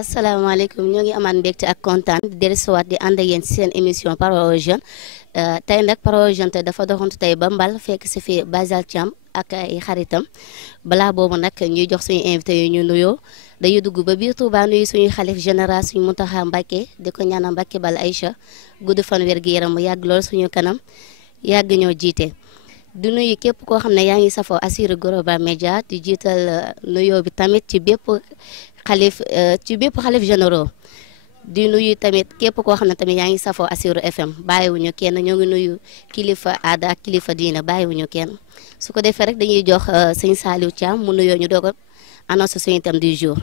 asalaamaaleykum ñoo ngi amaat mbégte ak kontaan di dellusiwaat di ànd ak yéen ci seen émission Parole aux jeunes tey nag Parole aux jeunes tey dafa doxantu tey ba Mbal fekk si fi Baysal Thiam ak ay xaritam balaa boobu nag ñuy jox suñu invité yi ñu nuyoo dañuy dugg ba biir Touba nuyu suñuy xalif général suñu Mountakha Mbacké di ko ñaanal Mbacké bal Aïcha gudd fan wér gi yaram mu yàgg lool suñu kanam yàgg ñoo jiite. di nuyu képp koo xam ne yaa ngi safoo Assirou Global Média di jiital nuyoo bi tamit ci bépp xalif généraux di nuyu tamit képp koo xam ne tamit yaa ngi safoo Assirou FM bàyyiwuñu kenn ñoo ngi nuyu kilifa aada ak kilifa diina bàyyiwuñu kenn su ko defee rek dañuy jox sëñ Saliou Thiam mu nuyoo ñu doog a annoncer suñu thème du jour.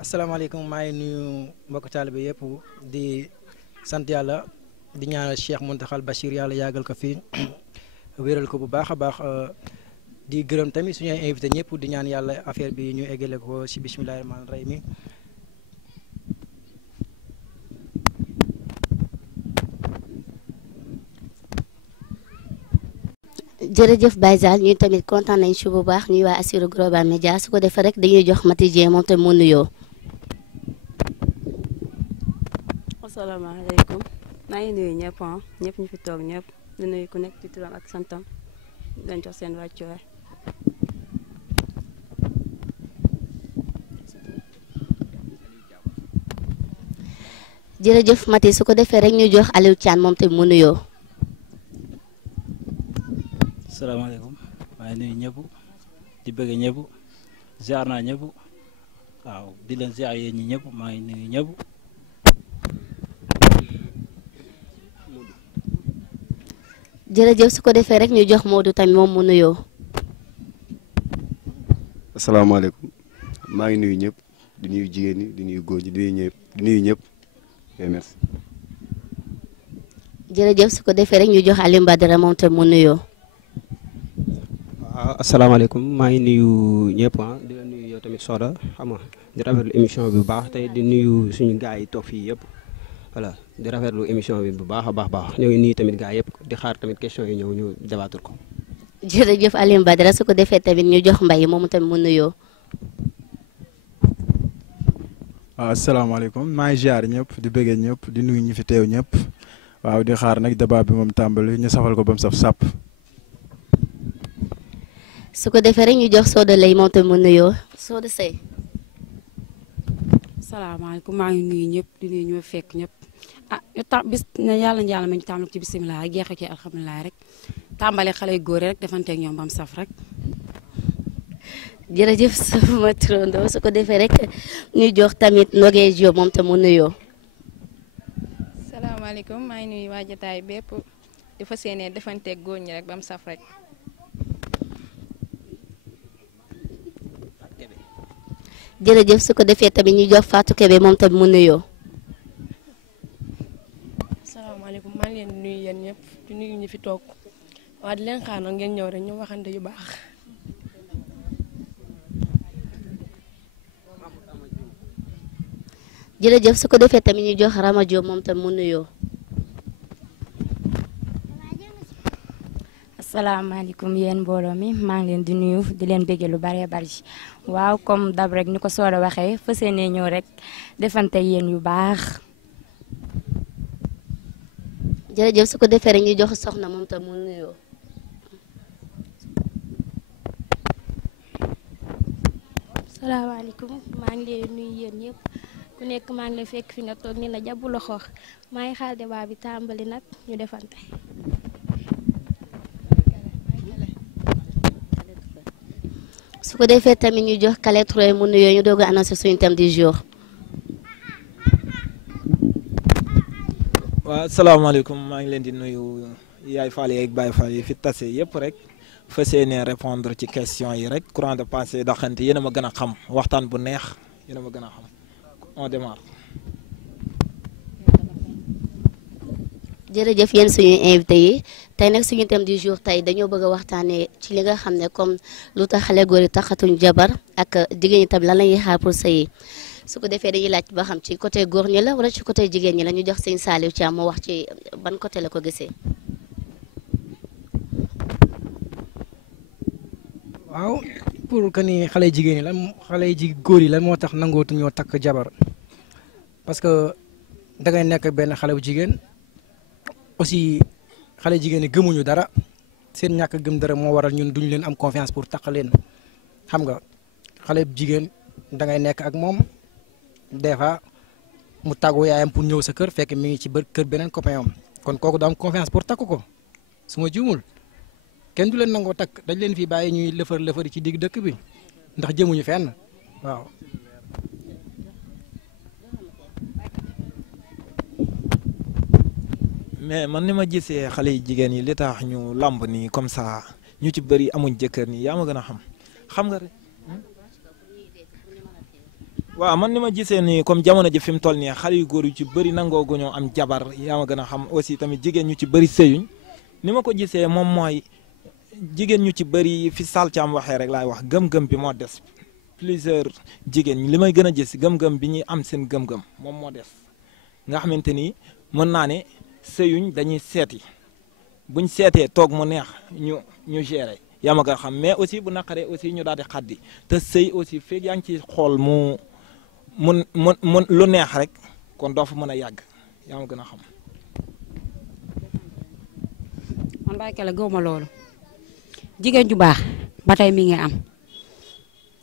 asalaamaaleykum maa ngi nuyu mbokk taalibe yëpp di sant yàlla di ñaanal Cheikh Mountakha Bachir yàlla yàggal ko fi wéral ko bu baax a baax. di gërëm tamit suñu invité ñëpp di ñaan yàlla affaire bi ñu eggale ko ci bismillahi rahmaani rahim. jërëjëf Baysal ñuy tamit kontaan nañ ci bu baax ñuy waa Assirou Global Média su ko defee rek dañuy jox Mati Dieng moom tamit mu nuyoo. asalaamaaleykum maa ngi nuyu ñëpp ñëpp ñu fi toog ñëpp di nuyu ku nekk ci turam ak santam dañ jox seen wàccuwaay. jërëjëf Mati su ko defee rek ñu jox Aliou Thiam moom tamit mu nuyoo. salaamaaleykum maa ngi nuyu ñëpp di bëgg ñëpp ziar naa ñëpp waaw di leen ziar yéen ñi ñëpp maa ngi nuyu ñëpp. jërëjëf su ko defee rek ñu jox Modou tamit moom mu nuyoo. asalaamaaleykum maa ngi nuyu ñëpp di nuyu jigéen ñi di nuyu góor ñi di nuyu ñëpp merci. jërëjëf su ko defee rek ñu jox Alioune Badara moom tamit mu nuyoo. waaw asalaamaaleykum maa ngi nuyu ñëpp di la nuyu yow tamit Soda xam nga di rafetlu émission bi bu baax tey di nuyu suñu gars yi toog fii yëpp. voilà di rafetlu émission bi bu baax a baax ñoo ngi nii tamit gaa yëpp di xaar tamit question yi ñëw ñu débattre ko. jërëjëf Alioune Badara su ko defee tamit ñu jox Mbaye moomu tamit mu nuyoo. waaw asalaamaaleykum maa ngi ziar ñëpp di bëggee ñëpp di nuyu ñi fi teew ñëpp waaw di xaar nag débat bi moom tàmbali ñu safal ko ba mu saf sàpp. su ko defee rek ñu jox Soda Lay moom tamit mu nuyoo Soda Sey. salaamaaleykum maa ngi nuyu ñëpp di nuyu ñu fekk ñëpp ñu bis ne yàlla ma ñu tàmbali ci bisimilah rek jeexee ci alhamdulilah rek tàmbale xale yu góor rek defanteeg ñoom bam saf rek. jërëjëf sama turando su ko defee rek ñuy jox tamit Nogé Diop moom tam mu nuyoo. salaamaaleykum maa ngi nuyu waa jotaay bépp di fas yéene defanteeg góor ñi rek bam saf rek. jërëjëf su ko defee tamit ñu jox Fatou Kébé moom tamit mu nuyoo. asalaamaaleykum maa ngi leen di nuyu yéen ñëpp di nuyu ñi fi toog waa di leen xaar nag ngeen ñëw rek ñu waxante yu baax. jërëjëf su ko defee tamit ñu jox Rama Diop moom tamit mu nuyoo. asalaamaaleykum yéen mbooloo mi maa ngi leen di nuyu di leen béggee lu bëree bëri waaw comme dab rek ni ko Soda waxee fas yéene ñëw rek defante yéen yu baax. jërëjëf su ko defee rek ñu jox soxna moom tam mu nuyoo. salaamaaleykum maa ngi leen nuyu yéen ñëpp ku nekk maa ngi lay fekk fi nga toog ni la jàpp la xoox maa ngi xaar débat bi tàmbali nag ñu defante. su ko defee tamit ñu jox Kale Touré mu nuyoo ñu doog a annoncé suñu thème du jour. waaw asalaamaaleykum maa ngi leen di nuyu yaay Fall yeeg Baye Fall yi fi tase yëpp rek fas yéene répondre ci question yi rek courant de pensée daxante yéen a ma gën a xam waxtaan bu neex yéen a ma gën a xam on démarre. jërëjëf yéen suñuy invité yi tey nag suñu thème du jour tey dañoo bëgg a waxtaanee ci li nga xam ne comme lu tax xale góor yi taxatuñ jabar ak jigéen ñi tamit lan la ñuy xaar pour sëyi su ko defee dañuy laaj ba xam ci côté góor ñi la wala ci côté jigéen ñi la ñu jox sëñ Saliou Thiam mu wax ci ban côté la ko gisee. waaw pour que ni xale jigéen ñi lan xale ji góor yi lan moo tax nangootu ñoo takk jabar parce que da ngay nekk benn xale bu jigéen aussi xale jigéen ñi gëmuñu dara seen ñàkk gëm dara moo waral ñun duñu leen am confiance pour takk leen xam nga xale bu jigéen da ngay nekk ak moom des fois mu tàggu yaayam pour ñëw sa kër fekk mi ngi ci kër beneen copain am kon kooku da am confiance pour takk ko su ma juumul kenn du leen nangoo takk dañ leen fi bàyyi ñuy lëfër ci digg dëkk bi ndax jëmuñu fenn waaw. mais man ni ma gisee xale yi jigéen yi li tax ñu lamb nii comme ça ñu ci bëri amuñ jëkkër nii yaa ma gën a xam nga rek. waaw man ni ma gisee nii comme jamono ji fi mu toll nii xale yu góor yu ci bëri nangoo gu ñoo am jabar yaa ma gën a xam aussi tamit jigéen ñu ci bëri sëyuñ ni ma ko gisee moom mooy jigéen ñu ci bëri fi Salthiam waxee rek laay wax gëm-gëm bi moo des plusieurs jigéen ñi li may gën a gis gëm-gëm bi ñuy am seen gëm-gëm moom moo des nga xamante ni mën naa ne sëyuñ dañuy seeti buñ seetee toog mu neex ñu gérer yaa ma gën a xam mais aussi bu naqaree aussi ñu daal di xaddi te sëy aussi feeg yaa ngi ci xool mun lu neex rek kon doo fa mën a yàgg yaa ma gën a xam. man Baye Kelle gëwuma loolu jigéen ju baax ba tey mi ngi am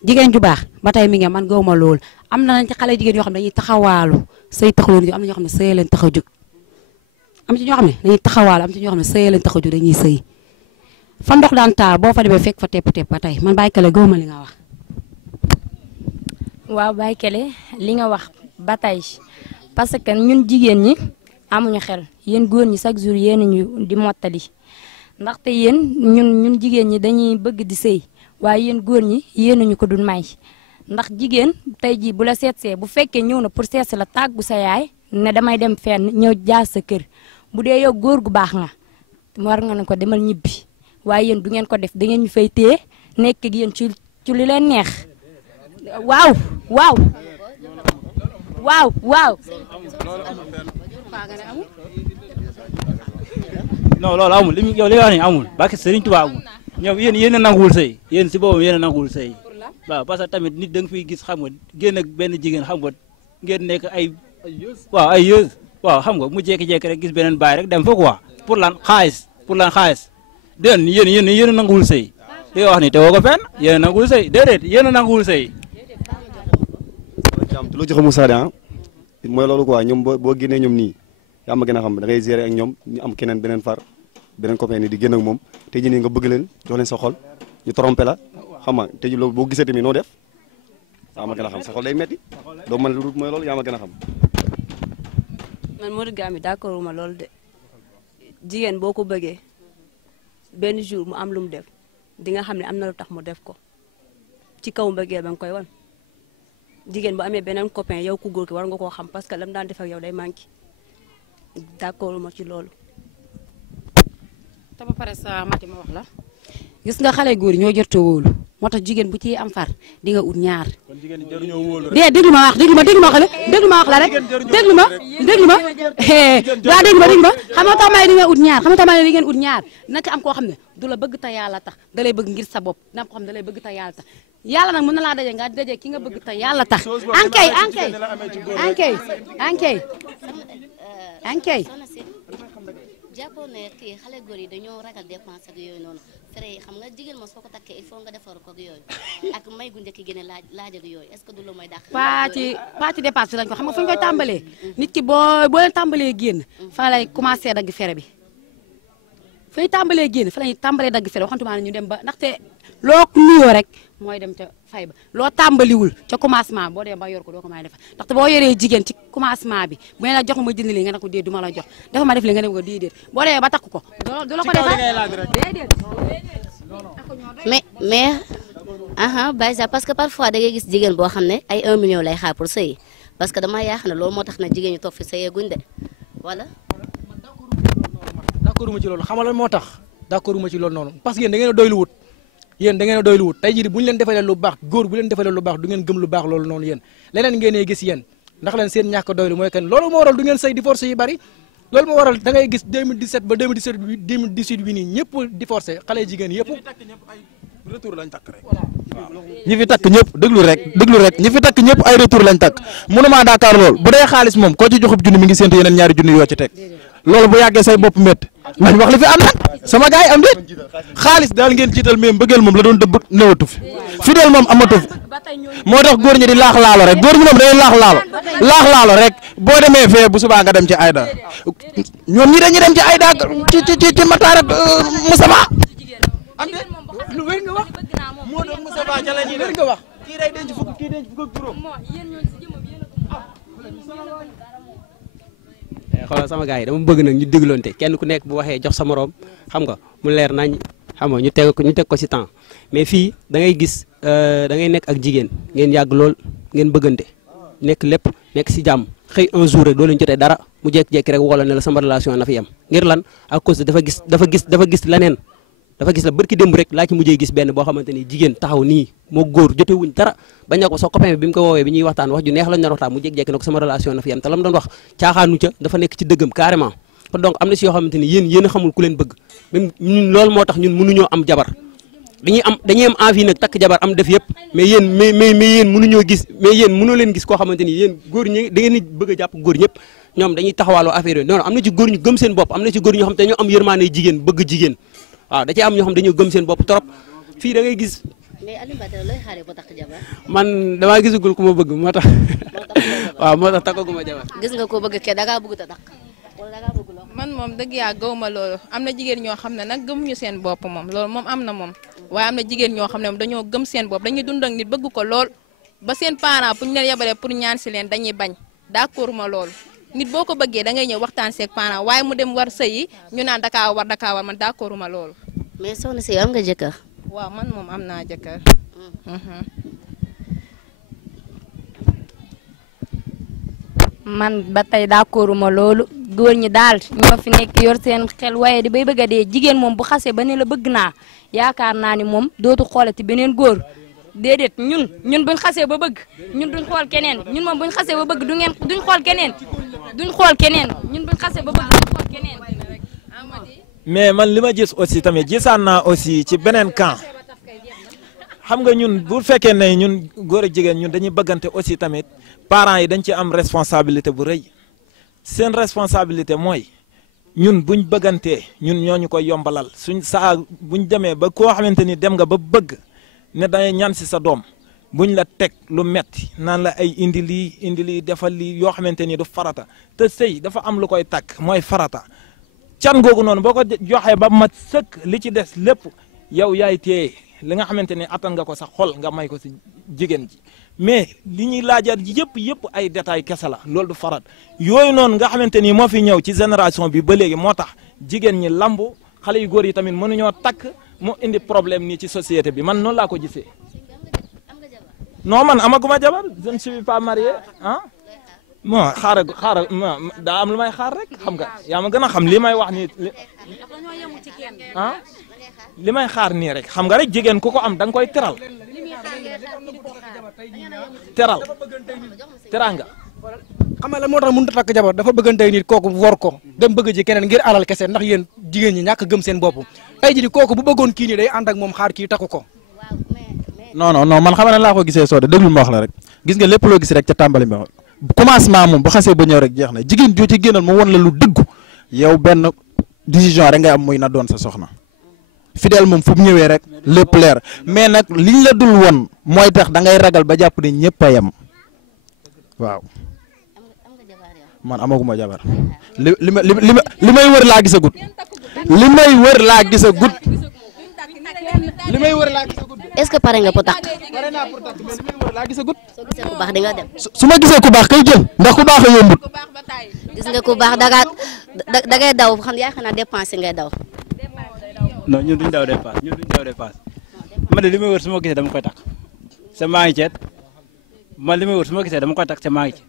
jigéen ju baax ba tey mi ngi am man gëwuma loolu am na nañ ci xale jigéen yoo xam ne dañuy taxawaalu sëy taxawaalu am na ñoo xam ne sëy leen tax a jóg am ci ñoo xam ne dañuy taxawaalu am ci ñoo xam ne sëy leen tax a jóg dañuy sëy fa ndox daan taal boo fa demee fekk fa tepp ba tey man Baye Kelle gëwuma li nga wax. waaw Baye Kelle li nga wax ba tey parce que ñun jigéen ñi amuñu xel yéen góor ñi chaque jour yéen ñu di mottali ndaxte yéen ñun jigéen ñi dañuy bëgg di sëy waaye yéen góor ñi yéen ñu ko dul may ndax jigéen tey jii bu la seetsee bu fekkee ñëw na pour seet la tàggu sa yaay ne damay dem fenn ñëw jaar sa kër bu dee yow góor gu baax nga war nga ne ko demal ñibbi waaye yéen du ngeen ko def da ngeen ñu fay téye nekk ak yéen ci li leen neex. waaw. non loolu amul li yow li nga wax nii amul barke Serigne Touba amul ñoom yéen a nanguwul sëy yéen si boobu yéen a nanguwul sëy waaw parce que tamit nit da nga fiy gis xam nga génn ak benn jigéen xam nga ngeen nekk ay yeux waaw xam nga mu jékki-jékki rek gis beneen baay rek dem fa quoi pour lan xaalis den yéen a nanguwul sëy li nga wax nii te woo ko fenn yéen a nanguwul sëy déedéet yéen a nanguwul sëy lu ci xamul sax mooy loolu quoi ñoom boo génnee ñoom nii yaa ma gën a xam da ngay gérer ak ñoom ñu am keneen beneen copain ni di génn ak moom te ji nii nga bëgg leen jox leen sa xol ñu trompé la xam nga te ji loolu boo gisee tamit noo def yaa ma gën a xam sa xol day metti doo mën lu mooy loolu yaa ma gën a xam. man Modou Gami d'accord ma loolu de jigéen boo ko bëggee benn jour mu am lu mu def di nga xam ne am na lu tax mu def ko ci kaw mbëggeel ba nga koy wan. jigéen bu amee beneen copain yow ku góor ki war nga koo xam parce que lam daan def ak yow day manqué d'accord ma ci loolu. te ba pare sa mati ma wax la gis nga xale góor ñoo jot a wóolu moo tax jigéen bu ci am far di nga ut ñaar. kon jigéen ñi jaruñoo wóolu rek. déglu ma wax la rek déglu ma xam nga tax may di nga ut ñaar xam nga tax may di ngeen ut ñaar dina ci am koo xam ne du la bëgg te yàlla tax da lay bëgg ngir sa bopp dina am koo xam ne da lay bëgg te yàlla tax yàlla nag mën na laa daje nga daje ki nga bëgg te yàlla tax ankay jàppoon ne kii xale góor yi dañoo ragal dépense ak yooyu noonu frais yi xam nga jigéen ma soo ko takkee il faut nga defar ko ak yooyu ak may gu njëkk gi ne laaj ak yooyu est-ce que du la mooy dàq parti dépense bi lañ ko xam nga fu ñu koy tàmbalee nit ki boo leen tàmbalee génn fa lay commencé dagg fere bi fay tàmbalee génn fa lañuy tàmbalee dagg fere waxantuma ne ñu dem ba ndaxte loo nuyoo rek mooy dem ca fay ba loo tàmbaliwul ca commencement boo dem ba yor ko doo ko may defar ndaxte boo yoree jigéen ci commencement bi bu ne la jox ma jënd li nga ne ko déet du ma la jox dafa ma def li nga ne ko déedéet boo demee ba takk ko du la ko defar déedéet mais Baysa parce que parfois da ngay gis jigéen boo xam ne ay 1 million lay xaar pour sëy parce que dama yaakaar ne loolu moo tax na jigéen ñi toog fi sëyee guñ de wala d'accord ma ci loolu xamal lan moo tax d'accord ma ci loolu noonu parce que yéen da ngeen a doylu wut yéen da ngeen a doylu wut tey jii bu ñu leen defalee lu baax góor bu leen defalee lu baax du ngeen gëm lu baax loolu noonu yéen leneen ngeen gis yéen ndax leen seen ñàkk doylu mooy kan loolu moo waral du ngeen sëy divorce yi bari loolu moo waral da ngay gis 2017 ba 2018 bi nii ñëpp divorcé xale jigéen yëpp retour lañ takk rek ñi fi takk ñëpp déglu rek ñi fi takk ñëpp ay retour lañ takk mënuma Dakar lool bu dee xaalis moom koo ci joxub junni mi ngi séntu yeneen ñaari junni yoo ci teg loolu bu yàggee say bopp métti nañ wax li fi am nag sama gars yi am déet xaalis daal ngeen jiital mais mbëggeel moom la doon dëbb newatu fi fidèle moom amatu fi moo tax góor ñi di laax laalo rek góor ñi moom day laax laalo rek boo demee fee bu subaa nga dem ci Aïda ñoom ñi dañuy dem ci Aïda ci Matar ak Moustapha am déet lu wér nga wax moo doon Moustapha ca la ñuy wér nga wax kii day denc fukk kii denc fukk ak juróom xoolal sama gars yi dama bëgg nag ñu dégloonte kenn ku nekk bu waxee jox sa morom xam nga mu leer nañ xam nga ñu teg ko ci temps mais fii da ngay gis da ngay nekk ak jigéen ngeen yàgg lool ngeen bëggante nekk lépp nekk ci jàmm xëy un jour rek doo leen jotee dara mu jékki-jékki rek wala ne la sama relation na fi yem ngir lan à cause de dafa gis leneen dafa gis la barki démb rek laa ci mujjee gis benn boo xamante ni jigéen taxaw nii moo góor jotewuñ dara bañ na ko sa copain bi mu ko woowee bi ñuy waxtaan wax ju neex lañ doon waxtaan mu jékki-jékki ne ko sama relation na fi yem te la mu doon wax caaxaanu ca dafa nekk ci dëggam carrément kon donc am na si yoo xamante ni yéen a xamul ku leen bëgg même ñun loolu moo tax ñun mënuñoo am jabar dañuy am envie nag takk jabar am def yëpp mais yéen mënuñoo gis mais yéen mënoo leen gis koo xamante ni yéen góor ñi da ngeen ni bëgg a jàpp góor ñëpp ñoom dañuy taxawaaloo affaire yooyu non am na ci góor ñu gëm seen bopp am na ci góor ñoo xam te ñoo am yërmaane jigéen bëgg jigéen waaw da ci am ñoo xam dañoo gëm seen bopp trop fii da ngay gis. mais Alioune Badara looy xaaree ba takk jabar. man damaa gisagul ku ma bëgg moo tax waaw moo tax takkaguma jabar. gis nga ko bëgg ke da ngaa bëgg ta takk wala da ngaa bëgg loo. man moom dëgg yaa gawma loolu am na jigéen ñoo xam ne nag gëmuñu seen bopp moom loolu moom am na moom waaye am na jigéen ñoo xam ne moom dañoo gëm seen bopp dañuy dund ak nit bëgg ko lool ba seen parents bu ñu leen yabalee pour ñaan si leen dañuy bañ d'accord ma loolu nit boo ko bëggee da ngay ñëw waxtaan seeg parents waaye mu dem war sëyi ñu naan dakaa war man d'accord ma loolu. mais soxna si am nga jëkkër. waaw man moom am naa jëkkër. man ba tey d'accorduma loolu góor ñi daal ñoo fi nekk yor seen xel waaye di bay bëgg a dee jigéen moom bu xasee ba ne la bëgg naa yaakaar naa ni moom dootu xoolati beneen góor déedéet ñun buñ xasee ba bëgg ñun duñ xool keneen ñun moom buñ xasee ba bëgg duñ xool keneen ñun buñ xasee ba bëgg duñ xool keneen. mais man li ma gis aussi tamit gisaan naa aussi ci beneen camp xam nga ñun bu fekkee ne ñun góor ak jigéen ñun dañuy bëggante aussi tamit parents yi dañ ci am responsabilité bu rëy seen responsabilité mooy ñun buñ bëggantee ñun ñoo ñu koy yombalal suñ saa buñ demee ba koo xamante ni dem nga ba bëgg ne dangay ñaan si sa doom buñ la teg lu metti naan la ay indi lii defal lii yoo xamante ni du farata te sëy dafa am lu koy takk mooy farata can googu noonu boo ko joxee ba mat sëkk li ci des lépp yow yaay téye li nga xamante ni attan nga ko sa xol nga may ko si jigéen ji mais li ñuy laajaat yëpp ay détails kese la loolu du farat yooyu noonu nga xamante ni moo fi ñëw ci génération bi ba léegi moo tax jigéen ñi lambu xale yu góor yi tamit mënuñoo takk mu indi problème nii ci société bi man noonu laa ko gisee. non man amaguma jabar je ne suis pas marié ah. bon xaaral daa am lu may xaar rek xam nga yaa ma gën a xam li may wax nii ah li may xaar nii rek xam nga rek jigéen ku ko am da nga koy teral teranga. xam nga la moo tax mënut a takk jabar dafa bëggante nit kooku wor ko dem bëgg ji keneen ngir alal kese ndax yéen jigéen ñi ñàkk gëm seen bopp tey jii kooku bu bëggoon kii nii day ànd ak moom xaar kii takku ko. non man xam nga laa ko gisee Soda déglu ma wax la rek gis nga lépp loo gis rek ca tàmbali ma commencement moom bu xasee ba ñëw rek jeex na jigéen joo ci génnal mu won la lu dëggu yow benn décision rek ngay am muy na doon sa soxna fidèle moom fu mu ñëwee rek lépp leer mais nag liñ la dul won mooy tax da ngay ragal ba jàpp ne ñëpp a yem waaw man amaguma jabar li may wër laa gisagut li may wër laa gisagut est-ce que pare nga pour takk. pare naa pour takk mais li may wër laa gisagut. soo gisee ku baax di nga dem. su ma gisee ku baax kay jël ndax ku baax a yombut. gis nga ku baax da ngay daw xam yaa xanaa dépense ngay daw. non ñun duñ daw dépense man de li may wër su ma gisee dama koy takk sa maa ngi ceet man li may wër su ma gisee dama koy takk sa maa ngi ci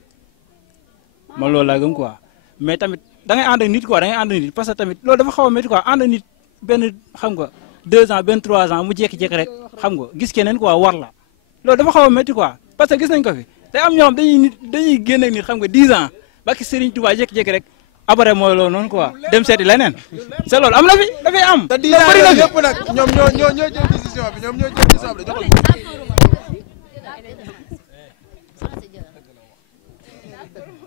man loolu laa gëm quoi mais tamit da ngay ànd ak nit quoi da ngay ànd ak nit parce que tamit loolu dafa xaw a métti quoi ànd ak nit benn xam nga 2 ans benn 3 ans mu jékki-jékki rek xam nga gis keneen quoi war la loolu dafa xaw a métti quoi parce que gis nañ ko fi te am ñoo xam dañuy génn ak nit xam nga 10 ans ba ki Serigne Touba jékki-jékki rek après mooy loolu noonu quoi dem seeti leneen c'est loolu am na fi dafay am. te diina yëpp nag ñoom ñoo jël décision bi ñoom ñoo jël décision bi joxal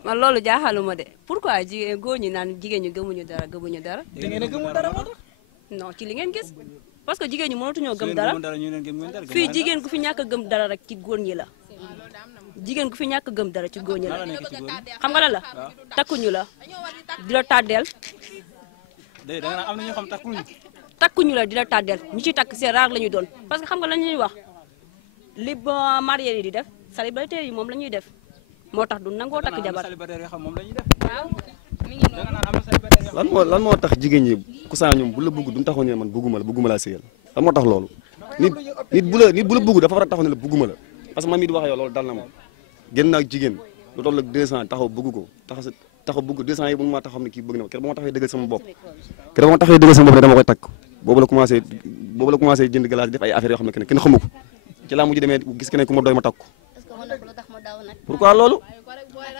man loolu jaaxaluma de pourquoi jigéen góor ñi naan jigéen ñi gëmuñu dara. da ngeen a gëmul dara moo tax. non ci li ngeen gis parce que jigéen ñi mënatuñoo gëm dara fii jigéen ku fi ñàkk a gëm dara rek ci góor ñi la jigéen ku fi ñàkk a gëm dara ci góor ñi la xam nga lan la takkuñu la di la tàddeel da nga am na ñoo xam takkuñu la di la tàddeel ñu ci takk c'est rare la ñuy doon parce que xam nga la ñuy wax li marié yi di def célibataire yi moom la ñuy def moo tax du nangoo takk jabar lan moo tax jigéen ñi ku saa ñoom bu la bëgg duñ taxaw ne man bëgguma laa sëyal lan moo tax loolu nit bu la bëgg dafa war a taxaw ne la bëgguma la parce que man mii di wax yow loolu dal na ma génn naa jigéen lu toll ak 2 ans taxaw bëgg ko taxaw bëgg 2 ans yi mënu maa taxaw ne kii bëgg na ma keroog ba ma taxawee dëggal sama bopp ne dama koy takk boobu la commencé jënd glace def ay affaires yoo xam ne kenn xamu ko ci laa mujj demee gis keneen ku ma doy ma takk ko pourquoi loolu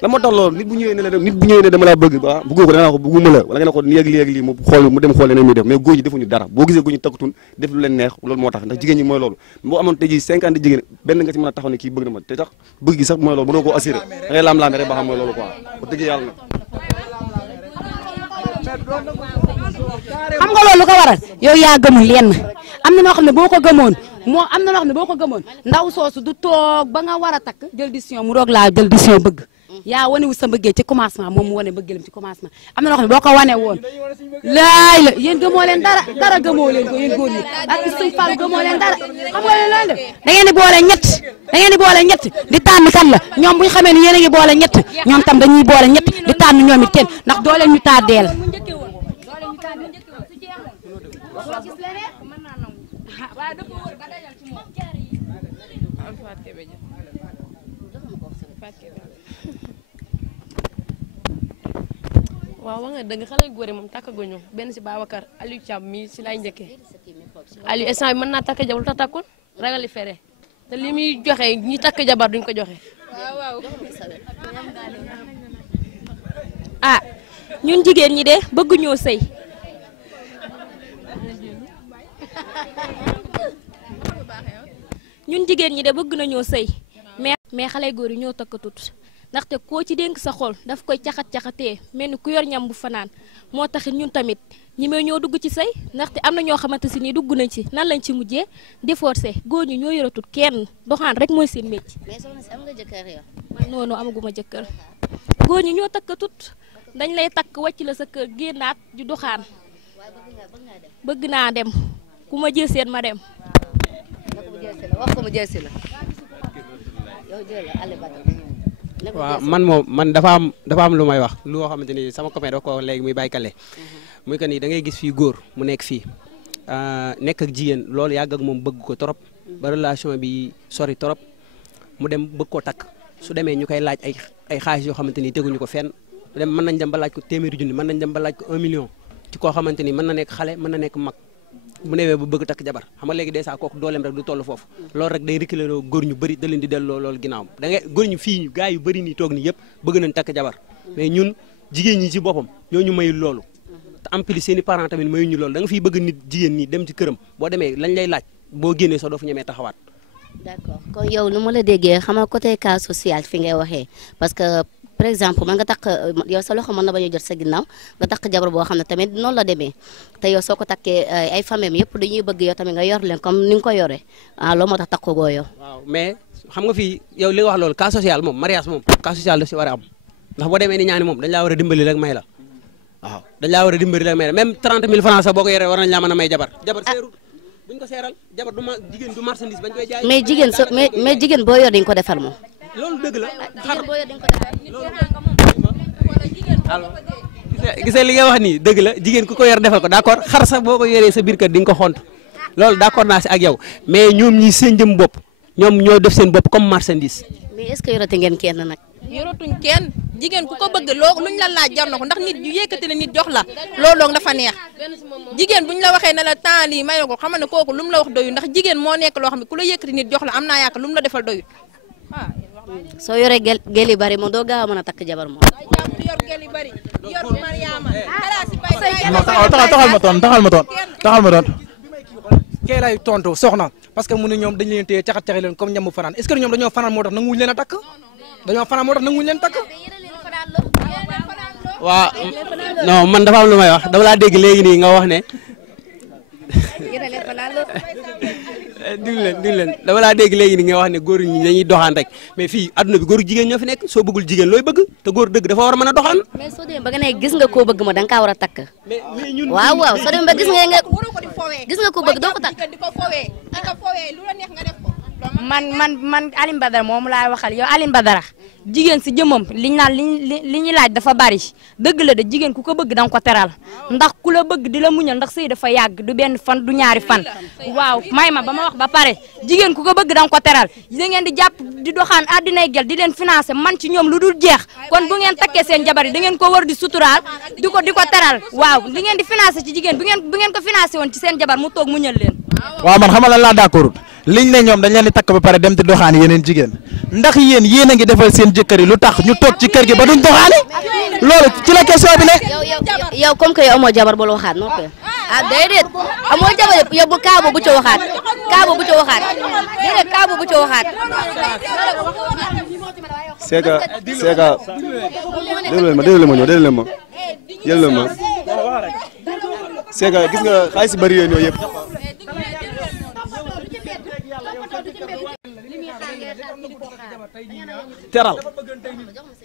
la moo tax loolu nit bu ñëwee ne dama laa bëgg ba bëggoo ko da nga ko bëgguma la wala nga ne ko nii ak lii ak lii mu dem xool leneen muy def mais góor ñi defuñu dara boo gisee góor ñi takkatun def lu leen neex loolu moo tax ndax jigéen ñi mooy loolu boo amoon tey ji 50 jigéen benn nga ci mën a taxaw ne kii bëgg na ma te tax bëgg gi sax mooy loolu mënoo koo assuré da ngay laam-laame rek ba xam mooy loolu quoi ba dëgg yàlla nag xam nga loolu lu ko waral yow yaa gëmul lenn am na noo xam ne boo ko gëmoon ndaw soosu du toog ba nga war a takk jël décision mu roog laa jël décision bëgg yaa wane wu sa mbëggee ci commencement moom mu wane mbëggeelam ci commencement am na noo xam ne boo ko wane woon laay la yéen gëmoo leen dara gëmoo leen ko yéen góor ñi ak Sëñ Fall gëmoo leen dara xam nga leen loolu def da ngeen di boole ñett di tànn kan la ñoom bu ñu xamee ni yéen a ngi boole ñett ñoom tam dañuy boole ñett di tànn ñoom it kenn ndax doo leen ñu tàddeel waaw wax nga dëgg xale góor yi moom takkaguñu benn si Babacar Aliou Thiam mi si laay njëkkee Aliou instant bi mën naa takk jabar lu tax takkul ragali fere te li muy joxe ñi takk jabar duñ ko joxe. waaw ah ñun jigéen ñi de bëgguñoo sëy ñun jigéen ñi de bëgg nañoo sëy mais xale góor yi ñoo takkatut ndaxte koo ci dénk sa xol daf koy caxat-caxatee mel ni ku yor ñam bu fanaan moo taxit ñun tamit ñi may ñoo dugg ci sëy ndaxte am na ñoo xamante si nii dugg nañ ci nan lañ ci mujjee divorcé góor ñi ñoo yoratut kenn doxaan rek mooy seen métier. mais soxna si am nga jëkkër yow. man noonu amaguma jëkkër góor ñi ñoo takkatut dañ lay takk wàcc la sa kër génnaat di doxaan bëgg naa dem ku ma jël seen ma dem. wax ko mu jël si la yow jël Aliou Badara. waaw man dafa am lu may wax loo xamante ni sama copain dafa ko léegi muy baykale muy que ni da ngay gis fii góor mu nekk fii nekk ak jigéen loolu yàgg ak moom bëgg ko trop ba relation bi sori trop mu dem bëgg koo takk su demee ñu koy laaj ay xaalis yoo xamante ni teguñu ko fenn mën nañ dem ba laaj ko téeméeri junni mën nañ dem ba laaj ko 1 million ci koo xamante ni mën na nekk xale mën na nekk mag bu newee ba bëgg takk jabar xam nga léegi dèjà kooku dooleem rek du toll foofu loolu rek day reculer loo góor ñu bëri da leen di delloo loolu ginnaaw da ngay góor ñu fii gars yu bëri nii toog nii yëpp bëgg nañ takk jabar mais ñun jigéen ñi ci boppam ñoo ñu mayul loolu te en plus seen i parents tamit mayuñu loolu da nga fiy bëgg nit jigéen ñi dem ci këram boo demee lañ lay laaj boo génnee sax doo fa ñemee taxawaat. d'accord kon yow lu ma la déggee xam nga côté cas social fi ngay waxee parce que par exemple man nga takk yow sa loxo mën na bañ a jot sa ginnaaw nga takk jabar boo xam ne tamit noonu la demee te yow soo ko takkee ay famille yëpp dañuy bëgg yow tamit nga yor leen comme ni nga ko yoree ah loolu moo tax takkugoo yow. waaw mais xam nga fii yow li nga wax loolu cas social moom mariage moom cas social daf si war a am ndax boo demee ni ñaani moom dañ laa war a dimbali rek may la waaw dañ laa war a dimbali rek may la même 30 000 francs sax boo ko yoree war nañ laa mën a may jabar seerul buñ ko seeral jabar du ma jigéen du marchandise bañ koy jaay. mais jigéen boo yor dañ ko defar moom. loolu dëgg la jigéen boo yor dañ ko defar. alors gisee li nga wax nii dëgg la jigéen ku ko yor defal ko d'accord xar sax boo ko yoree sa biir kër di nga ko xont loolu d'accord naa si ak yow mais ñoom ñi seen jëm bopp ñoom ñoo def seen bopp comme marchandise. mais est-ce que yorate ngeen kenn nag. yoratuñ kenn jigéen ku ko bëgg loo luñ la laaj jar na ko ndax nit yu yëkkati la nit jox la loolu doog dafa neex jigéen buñ la waxee ne la temps lii may na ko xam ne kooku lu mu la wax doyul ndax jigéen moo nekk loo xam ne ku la yëkkati nit jox la am naa yaakaar lu mu la defal doyul soo yoree gel yu bari moom doo gaaw a mën a takk jabar moom. taxal ma toon kee lay tontu soxna parce que mu ne ñoom dañ leen téye caxat-caxi leen comme ñamu fanaan est-ce que ñoom dañoo fanaan moo tax nanguwuñ leen a takk waaw non man dafa am lu may wax dama laa dégg léegi nii nga wax ne dig leen dama laa dégg léegi nii nga wax ne góor ñi dañuy doxaan rek mais fii adduna bi góor jigéen ñoo fi nekk soo bëggul jigéen looy bëgg te góor dëgg dafa war a mën a doxaan. mais soo demee ba nga ne gis nga koo bëgg ma da nga kaa war a takk. waaw soo demee ba gis nga koo bëgg doo ko takk. man Alioune Badara moom laay waxal yow Alioune Badara jigéen si jëmmam liñ naan li ñuy laaj dafa bari dëgg la de jigéen ku ko bëgg da nga ko teral ndax ku la bëgg di la muñal ndax sëy dafa yàgg du benn fan du ñaari fan waaw may ma ba ma wax ba pare jigéen ku ko bëgg da nga ko teral da ngeen di jàpp di doxaan addinay gel di leen financé man ci ñoom lu dul jeex kon bu ngeen takkee seen jabar yi da ngeen ko war di suturaal di ko teral waaw li ngeen di financé ci jigéen bu ngeen ko financé woon ci seen jabar mu toog muñal leen. waaw man xamal laa d'accord liñ ne ñoom dañ leen di takk ba pare dem di doxaani yeneen jigéen ndax yéen a ngi defal seen jëkkër yi lu tax ñu toog ci kër gi ba duñ doxaani loolu ci la question bi ne. yow comme que yow amoo jabar ba la waxaat non plus déedéet amoo jabar yow bu kaabo bu ca waxaat déedéet kaabo bu ca waxaat. c'est que déglu ma c'est que gis nga xaalis bari yooyu yëpp.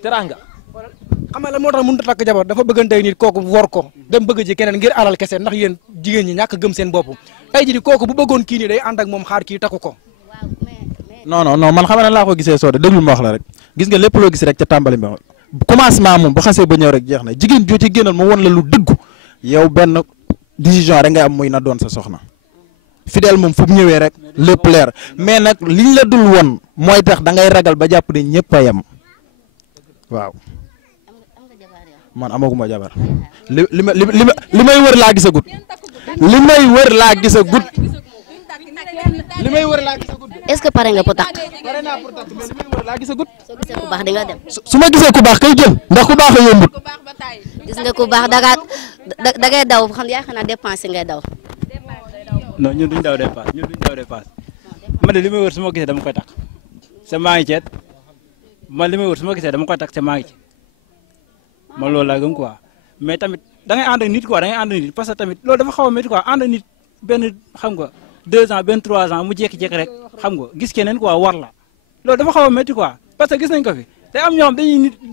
teranga xam nga la moo tax mënut a takk jabar dafa bëggantey nit kooku wor ko dem bëgg ji keneen ngir alal kese ndax yéen jigéen ñi ñàkk gëm seen bopp tey ji di kooku bu bëggoon kii nii day ànd ak moom xaar kii takku ko. non man xam na laa ko gisee soo de déglu ma wax la rek gis nga lépp loo gis rek ca tàmbali ma commencement moom bu xasee ba ñëw rek jeex na jigéen joo ci génnal mu won la lu dëggu yow benn décision rek ngay am muy na doon sa soxna fidèle moom fu mu ñëwee rek lépp leer mais nag liñ la dul woon mooy tax da ngay ragal ba jàpp ne ñëpp a yem waaw man amaguma jabar li may wër laa gisagut li may wër laa gisagut est-ce que pare nga pour takk. pare naa pour takk mais li may wër laa gisagut. soo gisee ku baax di nga dem. su ma gisee ku baax kay jël ndax ku baax a yombut. gis nga ku baax da ngay daw xam yaa xanaa dépense ngay daw. non ñun duñ daw dépasse man de li may wër su ma gisee dama koy takk sa maa ngi ceet man li may wër su ma gisee dama koy takk sa maa ngi ci man loolu laa gëm quoi mais tamit da ngay ànd ak nit quoi da ngay ànd ak nit parce que tamit loolu dafa xaw a métti quoi ànd ak nit benn xam nga 2 ans benn 3 ans mu jékki-jékki rek xam nga gis keneen quoi war la loolu dafa xaw a métti quoi parce que gis nañ ko fi te am ñoo xam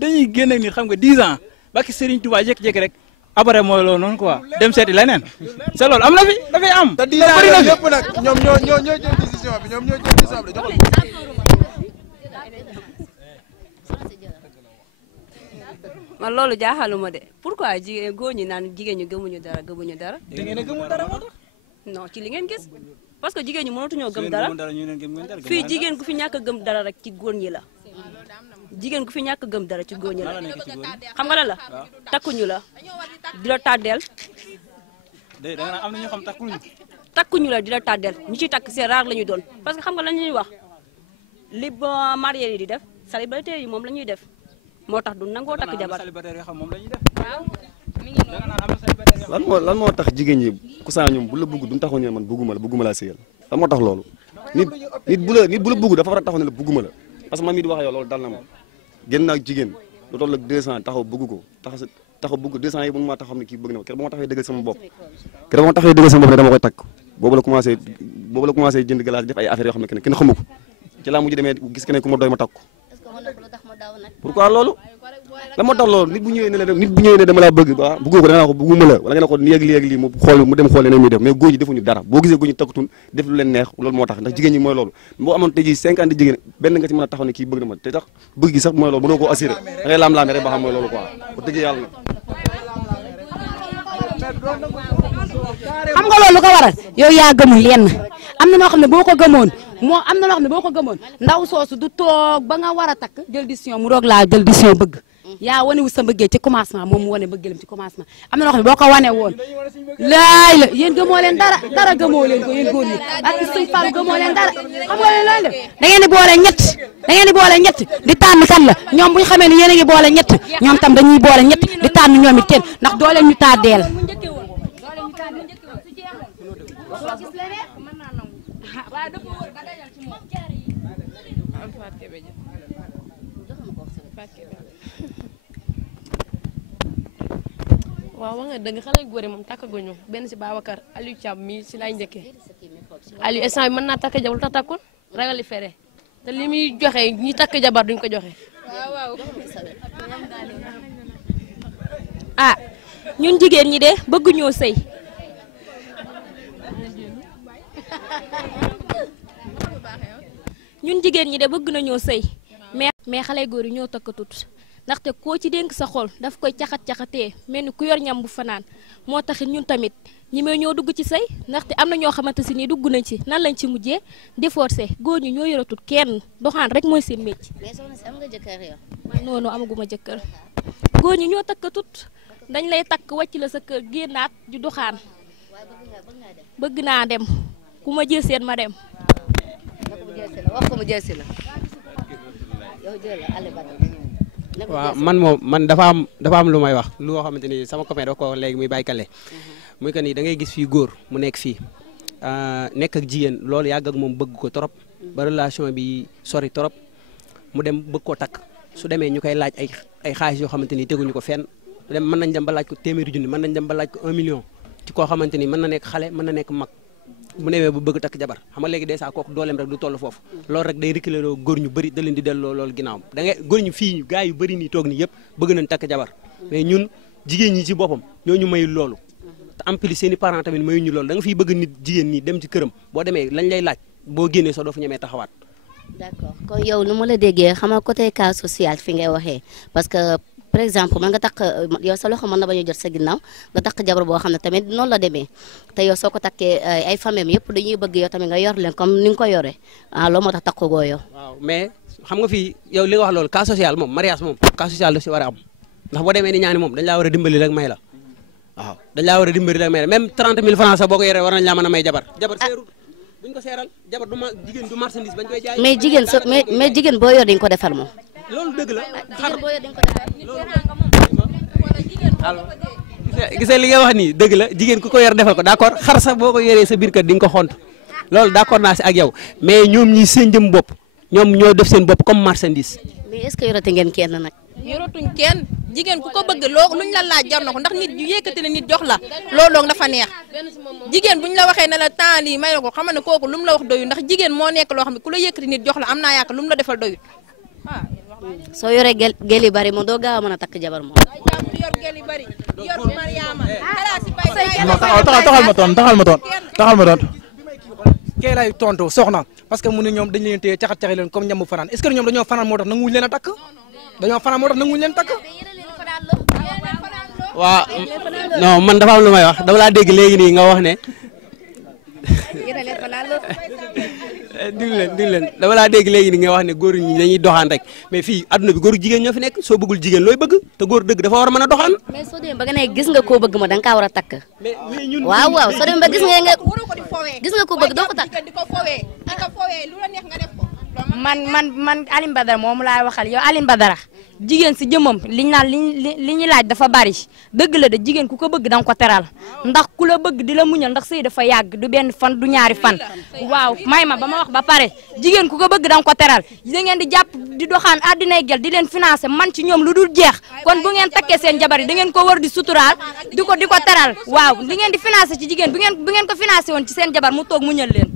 dañuy génn ak nit xam nga 10 ans ba ki Serigne Touba jékki-jékki rek après mooy loolu noonu quoi dem seeti leneen c'est loolu am na fi dafay am. te 10 ans yooyu yëpp nag ñoom ñoo jël décision bi ñoom ñoo jël décision bi joxal man loolu jaaxaluma de pourquoi jigéen góor ñi naan jigéen ñi gëmuñu dara. da ngeen a gëmul dara moo tax. non ci li ngeen gis parce que jigéen ñi mënatuñoo gëm dara fii jigéen ku fi ñàkk a gëm dara rek ci góor ñi la jigéen ku fi ñàkk a gëm dara ci góor ñi la xam nga la takkuñu la di la tàddeel am na ñoo xam takkuñu la di la tàddeel ñu ci takk c'est rare la ñuy doon parce que xam nga la ñuy wax li marié yi di def célibataire yi moom la ñuy def moo tax du nangoo takk jabar lan moo tax jigéen ñi ku saa ñoom bu la bëgg duñ taxaw ne man bëgguma laa sëyal lan moo tax loolu nit bu la bëgg dafa war a taxaw ne la bëgguma la parce que man mii di wax yow loolu dal na ma génn naa jigéen lu toll ak 200 taxaw bëgg ko taxaw bëgg 200 yi mënu maa taxaw ne kii bëgg na ma keroog ba ma taxawee dëggal sama bopp ne dama koy takk boobu la commencé jënd glace def ay affaires yoo xam ne kenn xamu ko ci laa mujj demee gis keneen ku ma doy ma takk ko pourquoi loolu la moo tax loolu nit bu ñëwee ne dama laa bëgg ba bëggoo ko da nga ko bëgguma la wala nga ne ko léegi lii mu dem xool leneen muy def mais góor ñi defuñu dara boo gisee góor ñi takkatun def lu leen neex loolu moo tax ndax jigéen ñi mooy loolu boo amoon tey ji 50 jigéen benn nga ci mën a taxaw ne kii bëgg na ma te tax bëgg gi sax mooy loolu mënoo koo assuré da ngay laam-laame rek ba xam mooy loolu quoi bu dëgg yàlla na xam nga loolu lu ko waral yow yaa gëmul lenn am na noo xam ne boo ko gëmoon am na loo xam ne boo ko gëmoon ndaw soosu du toog ba nga war a takk jël décision mu roog laa jël décision bëgg yaa wane wu sa mbëggeel ci commencement moom mu wane mbëggeelam ci commencement am na loo xam ne boo ko wane woon laay la yéen gëmoo leen dara gëmoo leen ko yéen góor ñi ak sëñ Fall gëmoo leen dara xam nga leen looy def da ngeen di boole ñett di tànn kan la ñoom bu ñu xamee ne yéen a ngi boole ñett ñoom tam dañuy boole ñett di tànn ñoom it kenn ndax doo leen ñu tàddeel waaw wax nga dëgg xale yu góor yi moom takkaguñu benn si Babacar Aliou Thiam mi si laay njëkkee Aliou instant bi mën naa takk jabar lu tax takkul ragali fere te li muy joxe ñi takk jabar duñ ko joxe. waaw ah ñun jigéen ñi de bëgguñoo sëy ñun jigéen ñi de bëgg nañoo sëy mais xale góor yi ñoo takkatut ndaxte koo ci dénk sa xol daf koy caxat-caxatee mel ni ku yor ñam bu fanaan moo taxit ñun tamit ñi may ñoo dugg ci sëy ndaxte am na ñoo xamante si nii dugg nañ ci nan lañ ci mujjee di forcé góor ñi ñoo yoratut kenn doxaan rek mooy seen métier. mais soxna si am nga jëkkër yow. non non amaguma jëkkër góor ñi ñoo takkatut dañ lay takk wàcc la sa kër génnaat di doxaan bëgg naa dem ku ma jël seen ma dem. wax ko mu jël si la yow jël la Aliou Badara. waaw man dafa am lu may wax loo xamante ni sama copain dafa ko léegi muy bàykale muy que ni da ngay gis fii góor mu nekk fii nekk ak jigéen loolu yàgg ak moom bëgg ko trop ba relation bi sori trop mu dem bëgg koo takk su demee ñu koy laaj ay xaalis yoo xamante ni teguñu ko fenn mën nañ dem ba laaj ko téeméeri junni mën nañ dem ba laaj ko 1 million ci koo xamante ni mën na nekk xale mën na nekk mag mu newee bu bëgg takk jabar xam nga léegi dèjà kooku dooleem rek du toll foofu loolu rek day reculer loo góor ñu bëri da leen di delloo loolu ginnaaw da ngay góor ñu fii gars yu bëri nii toog nii yëpp bëgg nañ takk jabar mais ñun jigéen ñi ci boppam ñoo ñu mayul loolu te en plus seen i parents tamit mayuñu loolu da nga fiy bëgg nit jigéen ñi dem ci këram boo demee lañ lay laaj boo génnee sax doo fa ñemee taxawaat. d'accord kon yow nu ma la déggee xam nga côté cas social fi ngay waxee parce que par exemple mën nga takk yow sa loxo mën na bañ a jot sa ginnaaw nga takk jabar boo xam ne tamit noonu la demee te yow soo ko takkee ay famille yëpp dañuy bëgg yow tamit nga yor leen comme ni nga ko yoree ah loolu moo tax takkugoo yow. waaw mais xam nga fii yow li nga wax loolu cas social moom mariage moom cas social daf si war a am ndax boo demee ni ñaani moom dañ laa war a dimbali rek may la waaw dañ laa war a dimbali rek may la même 30 000 francs sax boo ko yoree war nañ laa mën a may jabar seerul buñ ko seeral jabar jigéen du marchandise bañ koy jaay. mais jigéen boo yor dañ ko defar moom. loolu dëgg la jigéen boo yor dañ ko defar. gisee li nga wax nii dëgg la jigéen ku ko yor defal ko d'accord xar sax boo ko yoree sa biir kër di nga ko xont loolu d'accord naa si ak yow mais ñoom ñi seen jëm bopp ñoom ñoo def seen bopp comme marchandise. mais est-ce que yorati ngeen kenn nag. yoratuñ kenn jigéen ku ko bëgg loo luñ la laaj jar na ko ndax nit yu yëkkati la nit jox la loolu doog dafa neex jigéen buñ la waxee ne la temps lii may la ko xam ne kooku lu mu la wax doyul ndax jigéen moo nekk loo xam ne ku la yëkkati nit jox la am naa yaakaar lu mu la defal doyul. soo yoree gel yu bari moom doo gaaw a mën a takk jabar moom. yor gel yu bari yor Mariama taxal ma toon kee lay tontu soxna parce que mu ne ñoom dañ leen téye caxat-caxi leen comme ñambu fanaan est-ce que ñoom dañoo fanaan moo tax nanguwuñ leen a takk waaw non man dafa am lu may wax dama laa dégg léegi nii nga wax ne dig leen dama laa dégg léegi nii nga wax ne góor ñi dañuy doxaan rek mais fii adduna bi góor jigéen ñoo fi nekk soo bëggul jigéen looy bëgg te góor dëgg dafa war a mën a doxaan. mais soo demee ba nga ne gis nga koo bëgg ma da nga kaa war a takk. waaw soo demee ba gis nga koo bëgg doo ko takk. man Aliou Badara moom laay waxal yow Aliou Badara jigéen si jëmam liñ naan li ñu laaj dafa bari dëgg la de jigéen ku ko bëgg danga ko teral ndax ku la bëgg di la muñal ndax sëy dafa yàgg du benn fan du ñaari fan waaw may ma ba ma wax ba pare jigéen ku ko bëgg danga ko teral da ngeen di jàpp di doxaan addinay gel di leen financé man ci ñoom lu dul jeex kon bu ngeen takkee seen jabar yi da ngeen ko war di suturaal di ko teral waaw li ngeen di financé ci jigéen bu ngeen ko financé woon ci seen jabar mu toog muñal leen.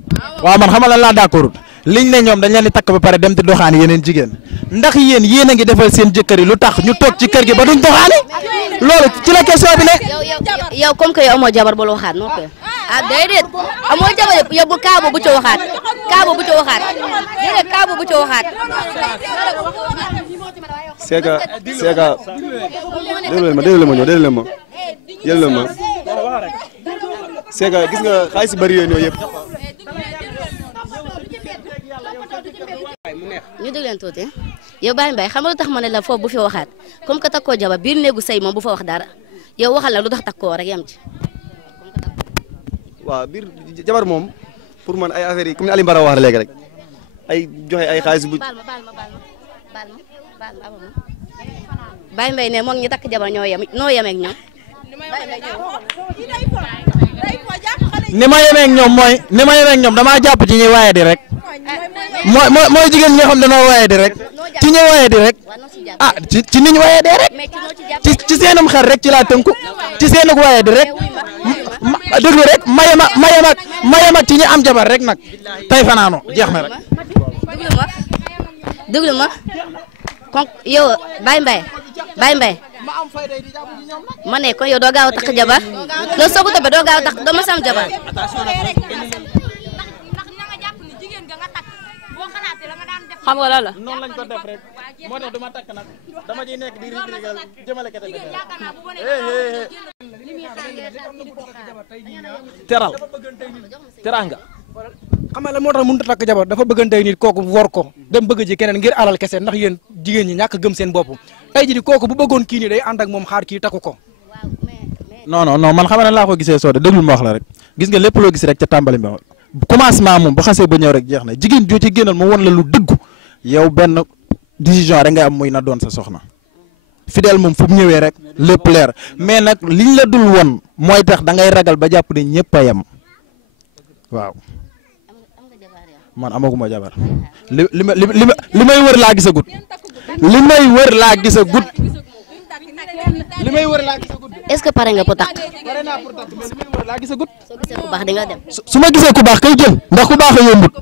waaw man xamal laa d'accord liñ ne ñoom dañ leen di takk ba pare dem di doxaani yeneen jigéen ndax yéen a ngi defal seen jëkkër yi lu tax ñu toog ci kër gi ba duñ doxaani loolu ci la question bi ne. yow comme que yow amoo jabar bu la waxaat non que ah déedéet amoo jabar yow bu kaabo bu ca waxaat déedéet kaabo bu ca waxaat. c'est que déglu leen ma c'est que gis nga xaalis bari yooyu yëpp ñu dégg leen tuuti yow Baye Mbaye xam nga lu tax ma ne la foofu bu fi waxaat comme que takkoo jabar biir néegu sëy moom bu fa wax dara yow waxal la lu tax takkoo rek yam ci. waaw biir jabar moom pour man ay affaires yi comme ni Aliou Mbara wax léegi rek ay joxe ay xaalis bu. baal ma Baye Mbaye ne moom ñi takk jabar ñoo yem noo yemeeg ñoom. ni ma yemeeg ñoom damaa jàpp ci ñuy waaye di rek mooy jigéen ñi nga xam dañoo waaye di rek ci ñuy waaye di rek ah ci niñ waaye di rek ci seenum xel rek ci laa tënku ci seenug waaye di rek déglu rek mayem ak ci ñi am jabar rek nag tey fanaano jeex na rek. déglu ma kon yow Baye Mbaye ma ne kon yow doo gaaw a takk jabar loolu soo ko toppee doo gaaw a takk doo ma sam jabar. xam nga lan la. noonu lañ ko def rek moo tax duma takk nag dama ciy nekk di rigal jëmale kete teranga xam nga la moo tax mënut a takk jabar dafa bëggantey nit kooku wor ko dem bëgg ji keneen ngir alal kese ndax yéen jigéen ñi ñàkk gëm seen bopp tey ji di kooku bu bëggoon kii nii day ànd ak moom xaar kii takku ko. non man xam ne laa ko gisee soo de déglu ma wax la rek gis nga lépp loo gis rek ca tàmbali ba commencement moom bu xasee ba ñëw rek jeex na jigéen joo ci génnal mu won la lu dëggu yow benn décision rek nga am muy na doon sa soxna fidèle moom fu mu ñëwee rek lépp leer mais nag liñ la dul won mooy tax da ngay ragal ba jàpp ne ñëpp a yem waaw man amaguma jabar li may wër laa gisagut li may wër laa gisagut est-ce que pare nga pour takk. pare naa pour takk mais li may wër laa gisagut. soo gisee ku baax di nga dem. su ma gisee ku baax kay jël ndax ku baax a yombut.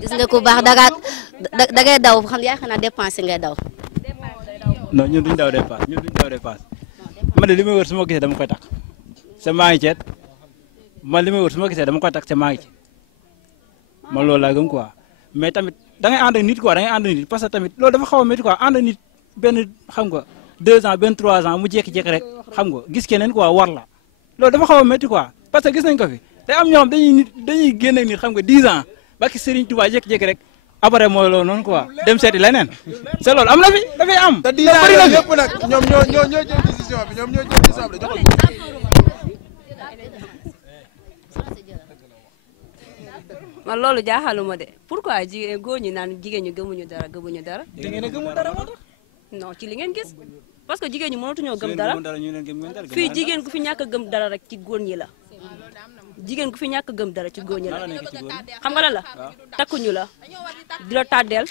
gis nga ku baax da ngay daw xam yaa xanaa dépense ngay daw. non ñun duñ daw dépense man de li may wër su ma gisee dama koy takk sa maa ngi ceet man li may wër su ma gisee dama koy takk sa maa ngi ci man loolu laa gëm quoi mais tamit da ngay ànd ak nit quoi da ngay ànd ak nit parce que tamit loolu dafa xaw a métti quoi ànd ak nit benn xam nga 2 ans benn 3 ans mu jékki-jékki rek xam nga gis keneen quoi war la loolu dafa xaw a métti quoi parce que gis nañ ko fi te am ñoo xam dañuy génn ak nit xam nga 10 ans ba ki Serigne Touba jékki-jékki rek après mooy loolu noonu quoi dem seeti leneen c'est loolu am na fi dafay am. te 10 ans yooyu yëpp nag ñoom ñoo jël décision bi ñoom ñoo jël décision bi joxal man loolu jaaxaluma de pourquoi jigéen góor ñi naan jigéen ñi gëmuñu dara. da ngeen a gëmul dara moo tax. non ci li ngeen gis parce que jigéen ñi mënatuñoo gëm dara fii jigéen ku fi ñàkk a gëm dara rek ci góor ñi la jigéen ku fi ñàkk a gëm dara ci góor ñi la xam nga lan la takkuñu la di la tàddeel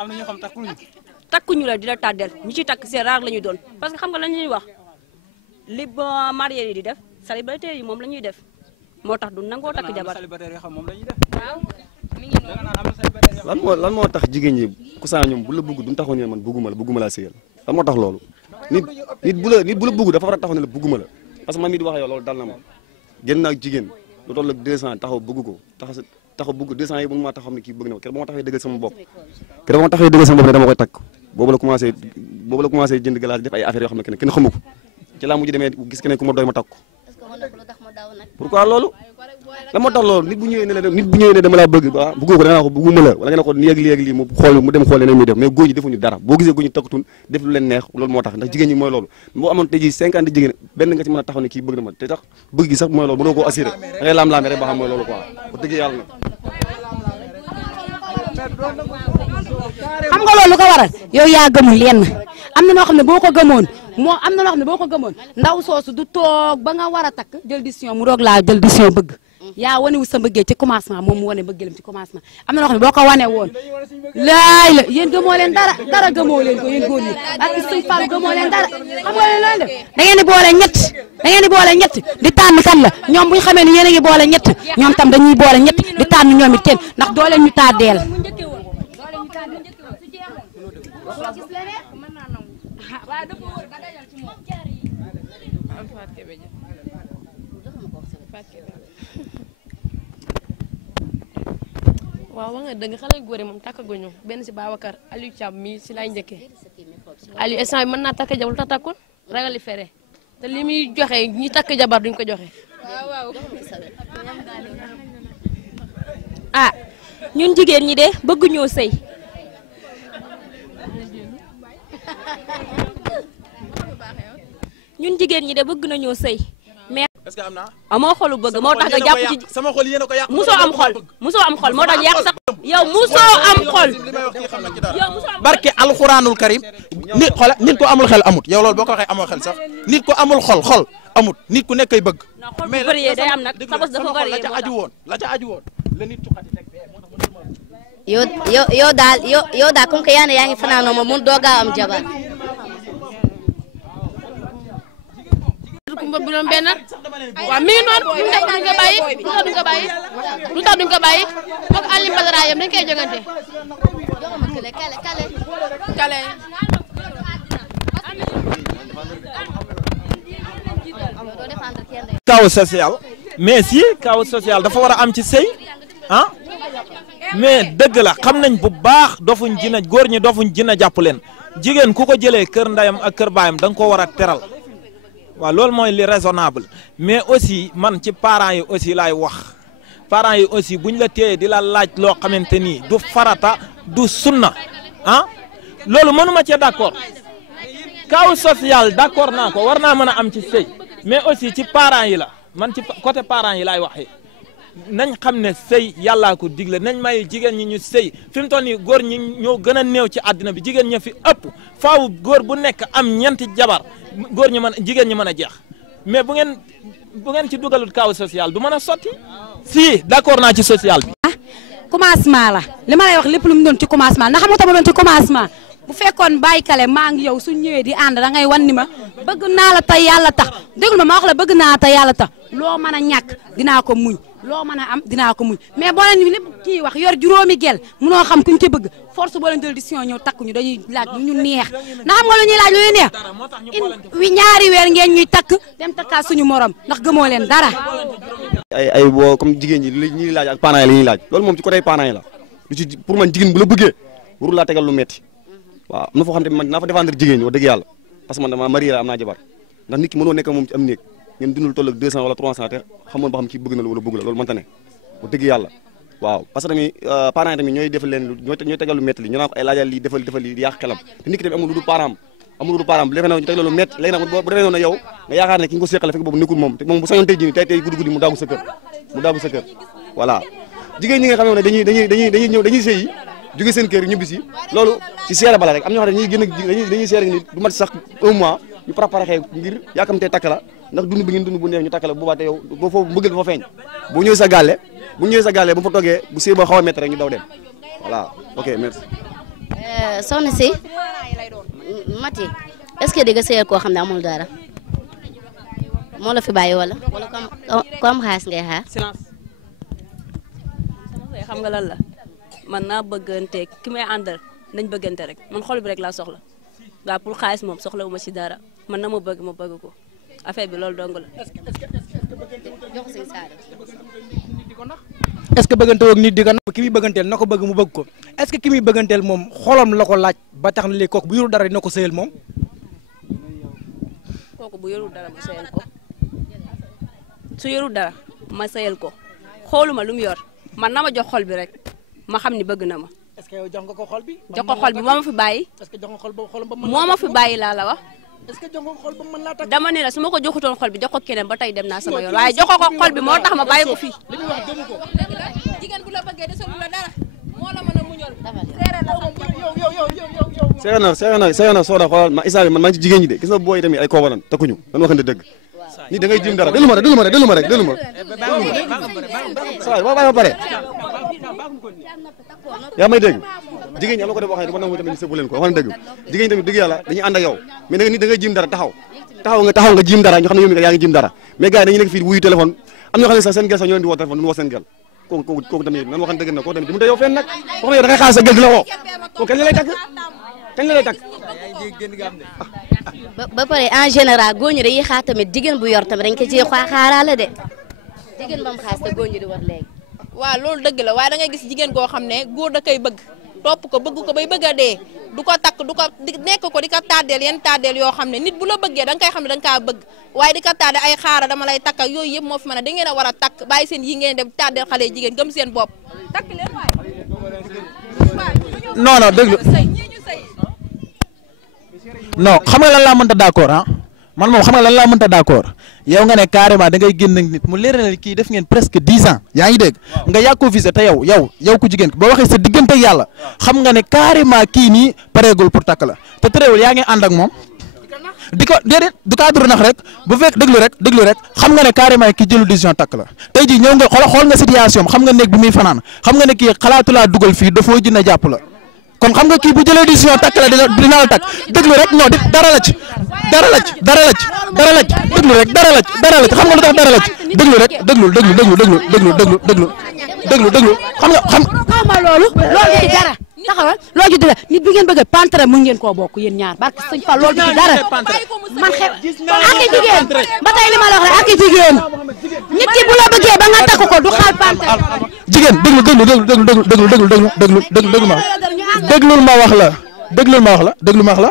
am na ñoo xam takkuñu la di la tàddeel ñu ci takk c'est rare la ñuy doon parce que xam nga la ñuy wax li marié yi di def célibataire yi moom la ñuy def moo tax du nangoo takk jabar lan moo tax jigéen ñi ku saa ñoom bu la bëgg duñ taxaw ne man bëgguma laa sëyal lan moo tax loolu nit bu la bëgg dafa war a taxaw ne la bëgguma la parce que man mii di wax yow loolu dal na ma génn naa ak jigéen lu toll ak 2 ans taxaw bëgg ko taxaw bëgg 2 ans yi mënu maa taxaw ne kii bëgg na ma keroog ba ma taxawee dëggal sama bopp ne dama koy takk boobu la commencé jënd glace def ay affaires yoo xam ne kenn xamu ko ci laa mujj demee gis keneen ku ma doy ma takk ko pourquoi loolu la moo tax loolu nit bu ñëwee ne dama laa bëgg ba bëggoo ko da nga ko bëgguma la wala nga ne ko léegi lii mu dem xool leneen muy def mais góor ñi defuñu dara boo gisee góor ñi takkatun def lu leen neex loolu moo tax ndax jigéen ñi mooy loolu boo amoon tey ji 50 jigéen benn nga ci mën a taxaw ne kii bëgg na ma te tax bëgg gi sax mooy loolu mënoo koo assuré da ngay laam-laame rek ba xam mooy loolu quoi bu dëgg yàlla nag xam nga loolu lu ko waral yow yaa gëmul lenn am na noo xam ne boo ko gëmoon ndaw soosu du toog ba nga war a takk jël décision mu doog laa jël décision bëgg yaa wane wu sa mbëggee ci commencement moom mu wane mbëggeelam ci commencement am na noo xam ne boo ko wane woon laay la yéen gëmoo leen dara gëmoo leen ko yéen góor ñi ak suñ Fall gëmoo leen dara xam nga leen loolu def da ngeen di boole ñett di tànn kan la ñoom bu ñu xamee ni yéen a ngi boole ñett ñoom tam dañuy boole ñett di tànn ñoom it kenn ndax doo leen ñu tàddeel waaw wax nga dëgg xale góor yi moom takkaguñu benn si Babacar Aliou Thiam mi si laay njëkkee Aliou instant bi mën naa takk jabar lu tax takkul ragali fere te li muy joxe ñi takk jabar duñ ko joxe. waaw ah ñun jigéen ñi de bëgg ñoo sëy ñun jigéen ñi de bëgg nañoo sëy mais est-ce que am naa amoo xolu bëgg moo tax nga jàpp ci sama xol yéen a ko yàq musoo am xol moo tax yàq sax yow musoo am xol yow musoo am barke alxuraanul karim nit ko amul xel amut yow loolu boo ko waxee amoo xel sax nit ko amul xol amut nit ku nekk kay bëgg mais bëriyee day am nag sa bos dafa bëriyee la ca aju woon la nit tuxati teg yow daal comme que yaa ngi fanaanoo ma mun doo gaaw am jabar kumba bu doon benn waaw mi ngi noonu lu tax duñ ko bàyyi moog Alioune Badara yam dañ koy jogante kale kaw social mais si kaw social dafa war a am ci sëy ah mais dëgg la xam nañ bu baax dofuñ jina góor ñi dofuñ jina jàpp leen jigéen ku ko jëlee kër ndayam ak kër baayam da nga ko war a teral waaw loolu mooy li raisonnable mais aussi man ci parents yi aussi laay wax parents yi aussi buñ la téye di la laaj loo xamante ni du farata du sunna ah loolu mënuma cee d'accord kaw social d'accord naa ko war naa mën a am ci sëy mais aussi ci parents yi la man ci côté parents yi laay waxee nañ xam ne sëy yàllaa ko digle nañ may jigéen ñi ñu sëy fi mu toll nii góor ñi ñoo gën a néew ci àddina bi jigéen ñi fi ëpp faaw góor bu nekk am ñeenti jabar góor ñi jigéen ñi mën a jeex mais bu ngeen ci dugalut kaw social du mën a sotti si d'accord naa ci social bi. commencement la li ma lay wax lépp lu mu doon ci commencement ndax xam nga doon ci commencement bu fekkoon bàyyi kale maa ngi yow suñ ñëwee di ànd da ngay wan ni ma bëgg naa la tey yàlla tax déglu ma wax la bëgg naa la tey yàlla tax loo mën a ñàkk dinaa ko muñ loo mën a am dinaa ko muñ mais boo leen lépp kii wax yor juróomi gel munoo xam kuñ ci bëgg force boo leen jël décision ñëw takk ñu dañuy laaj ñu neex ndax xam nga lu ñuy laaj lu ñuy neex wi ñaari weer ngeen ñuy takk dem takkaat suñu morom ndax gëmoo leen dara. ay boo comme jigéen ñi li ñuy laaj ak parents yi la ñuy laaj loolu moom ci côté parents yi la lu ci pour man jigéen bu la bëggee warul laa tegal lu metti waaw am na foo xam ne man naa fa défendre jigéen ñi wax dëgg yàlla parce que man dama marié la am naa jabar ndax nit ki mënoo nekk moom ci am néeg ngeen dundul toll ak 200 wala 300 te xamoon ba xam kii bëgg na la wala bëgg la loolu mënta ne wax dëgg yàlla waaw parce que tamit parents yi tamit ñooy defal leen ñooy tegal lu métti li ñu naan ko ay laajal lii defal lii di yàq xelam te nit ki tamit amul lu dul parent bu defee na ñu tegal lu métti léegi nag bu defee noonu yow nga yaakaar ne ki nga ko séqale fekk boobu nekkul moom te moom bu sañoon tey jii tey guddi mu daagu sa kër voilà jigéen ñi nga xam ne dañuy sëy jóge seen kër ñibbi si loolu ci seere bala rek am ñoo xam ne dañuy seere nit du mat sax un mois ñu préparé xëy ngir yaakamtee takk la ndax dund bi ngeen dund bu neex ñu takk la bu boobaa te yow boo foofu mbëggal dafa feeñ bu ñëwee sa gàlle bu fa toggee bu sëy ba xaw a métti rek ñu daw dem voilà ok merci. soxna si Mati est-ce que di nga sëyal koo xam ne amul dara moo la fi bàyyi wala ko am xaalis ngay xaar. silence xam nga lan la man naa bëggante ki may àndal nañ bëggante rek man xol bi rek laa soxla waaw pour xaalis moom soxla wu ma ci dara man na ma bëgg ko affaire bi loolu dong la. est-ce que bëggante woog nit di ko nax ki muy bëgganteel na ko bëgg mu bëgg ko est-ce que ki muy bëgganteel moom xolam la ko laaj ba tax na léegi kooku bu yorul dara dina ko sëyal moom. kooku bu yorul dara ma sëyal ko su yorul dara ma sëyal ko xooluma lu mu yor man na ma jox xol bi rek ma xam ni bëgg na ma. est-ce que yow jox nga ko xol bi. jox ko xol bi moo ma fi bàyyi. est-ce que jox nga xol ba xolam ba moo ma fi bàyyi laa la wax. est-ce que jox nga ko xol ba mën laa takk. dama ne la su ma ko joxutoon xol bi jox ko keneen ba tey dem naa sama yoon waaye jox ko xol bi moo tax ma bàyyi ko fii. li muy wax gëmu ko. jigéen bu la bëggee desalu la dara moo la mën a muñal. seex na soo da xoolal ma isa bi man maa ngi ci jigéen ñi de gis nga booy tamit ay koobanan takkuñu dañu waxante dëgg ni da ngay jëm dara déglu ma rek saa ba bàyyi ma pare yaa may dégg jigéen ñi am na ko def wax ne du ma nangu tamit sëbu leen ko wax na dëgg jigéen ñi tamit dëgg yàlla dañuy ànd ak yow mais nag nit da ngay jëm dara taxaw nga jëm dara ñu xam ne yow mi yaa ngi jëm dara mais gars yi dañuy nekk fii wuyu téléphone am na ñoo xam ne sax seen gel sax ñoo leen di woo téléphone duñu woo seen gel kooku tamit nan waxan dëgg na kooku tamit di mu te yow fenn nag wax na yow da ngay xaar sa gel di la woo kooku kañ la lay takk ba pare en général góor ñi dañuy xaar tamit jigéen bu yor tamit dañ ko ci xaaraale de jigéen ba mu xaas te góor ñi di war léegi. waaw loolu dëgg la waaye da ngay gis jigéen koo xam ne góor da koy bëgg topp ko bëgg ko bay bëgg a dee du ko takk du ko nekk ko di ko tàddeel yenn tàddeel yoo xam ne nit bu la bëggee da nga koy xam ne da nga kaa bëgg waaye di ko tàdde ay xaara dama lay takk ak yooyu yëpp moo fi mën a da ngeen a war a takk bàyyi seen yi ngeen dem tàddeel xale jigéen gëm seen bopp takk leen waaye non non déglu non xam nga lan laa mënta d'accord ah man moom xam nga lan laa mënta d'accord yow nga ne carrément da ngay génn ak nit mu leer na kii def ngeen presque 10 ans yaa ngi dégg nga yàgg ko visé te yow ku jigéen boo waxee sa diggante ak yàlla xam nga ne carrément kii nii pareegul pour takk la te terewul yaa ngi ànd ak moom di ko déedéet du cadre nax rek bu fekk déglu rek xam nga ne carrément kii jëlu décision takk la tey jii ñëw nga xool nga situation xam nga néeg bi muy fanaan xam nga ne kii xalaatu laa dugal fii dafoo jënd jàpp la kon xam nga kii bu jëlee décision takk la dina la takk déglu rek non dara la ci déglu rek dara la ci xam nga lu tax dara la ci déglu rek déglu xam nga loolu ci dara taxawal loolu ci dara nit bi ngeen bëgg pantre mu ngeen koo bokk yéen ñaar barke sëñ Fall loolu ci dara man xew ak jigéen ba tey li ma la wax rek ak jigéen nit ki bu la bëggee ba nga takk ko du xaal pantre jigéen déglul ma wax la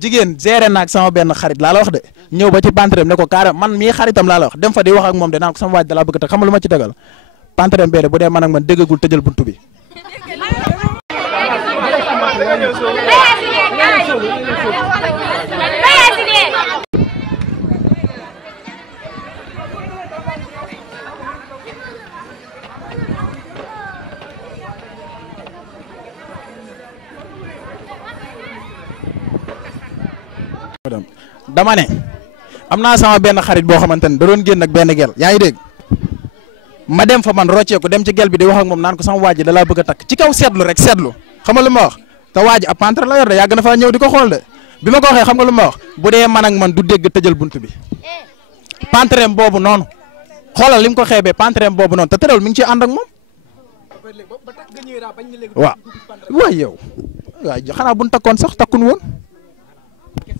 jigéen géré naag sama benn xarit laa la wax de ñëw ba ci pantrem ne ko carrément man mii xaritam laa la wax dem fa di wax ak moom de naan ko sama waaj da laa bëgg a xam nga lu ma ci tegal pantrem bee de bu dee man ak man déggagul tëjal buntu bi dama ne am naa sama benn xarit boo xamante ne da doon génn ak benn gel yaa ngi dégg ma dem fa man rocceeku dem ci gel bi di wax ak moom naan ko sama waa ji da laa bëgg a takk ci kaw seetlu rek seetlu xam nga lu ma wax te waa ji ab pantre la yor de yàgg na faa ñëw di ko xool de bi ma ko waxee xam nga lu ma wax bu dee man ak man du dégg tëjal bunt bi pantreem boobu noonu xoolal li mu ko xeebee pantreem boobu noonu te tëral mi ngi ciy ànd ak moom waaw yow xanaa bu ñu takkoon sax takkun woon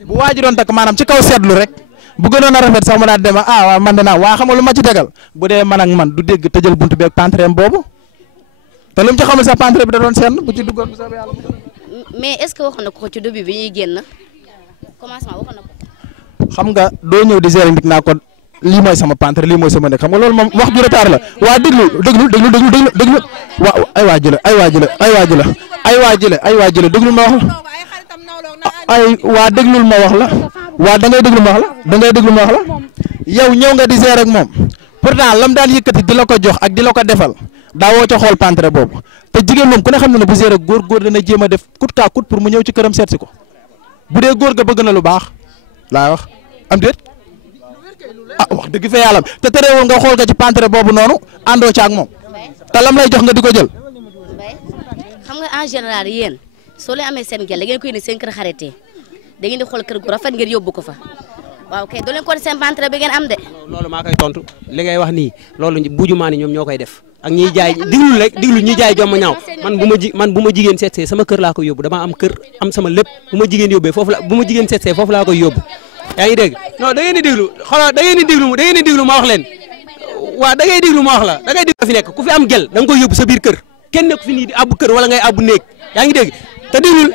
bu waa ji doon takk maanaam ci kaw seetlu rek bu gënoon a rafet sax mu daal dem waaw man de naa waa xam nga lu ma ci tegal bu dee man ak man du dégg tëjal buntu bi ak pantreem boobu te lu mu ci xamul sax pantre bi da doon seen bu ci duggoon bu soobee yàlla. mais est-ce que waxoon na ko ci début bi ñuy génn commencement waxoon na ko. xam nga doo ñëw di gérer ndig naa ko lii mooy sama pantre lii mooy sama nekk xam nga loolu moom wax ju retard la waa déglu waaw ay waa jële déglu ma wax la déglul ma wax la waa da ngay déglu ma wax la yow ñëw nga di gérer ak moom pourtant lam daan yëkkati di la ko jox ak di la ko defal daawoo ca xool pantre boobu te jigéen moom ku ne xam na ne bu gérer góor dana jéem a def coûte que coûte pour mu ñëw ci këram seet si ko bu dee góor ga bëgg na lu baax laa wax am déet wax dëgg fa yàlla te terewul nga xool nga ci pantre boobu noonu àndoo ca ak moom te lam lay jox nga di ko jël. xam nga en général yéen soo leen amee seen gel da ngeen koy indi seen kër xarité da ngeen di xool kër gu rafet ngeen yóbbu ko fa waaw kay doo leen ko seen pantre bi ngeen am de. loolu maa koy tontu li ngay wax nii loolu bujumaan yi ñoom ñoo koy def ak ñiy jaay diglu ñiy jaay jomma ñaaw man bu ma jigéen seetsee sama kër laa koy yóbbu dama am kër am sama lépp bu ma jigéen yóbbee foofu la bu ma jigéen seetsee foofu laa koy yóbbu yaa ngi dégg non da ngeen di déglu xoolal da ngeen di déglu ma wax leen waaw da ngay déglu ma wax la da ngay déglu fi nekk ku fi am gel da nga koy yóbbu sa biir kër kenn nekk fi nii di abbu kër wala ngay abbu néeg yaa ngi dégg te déglul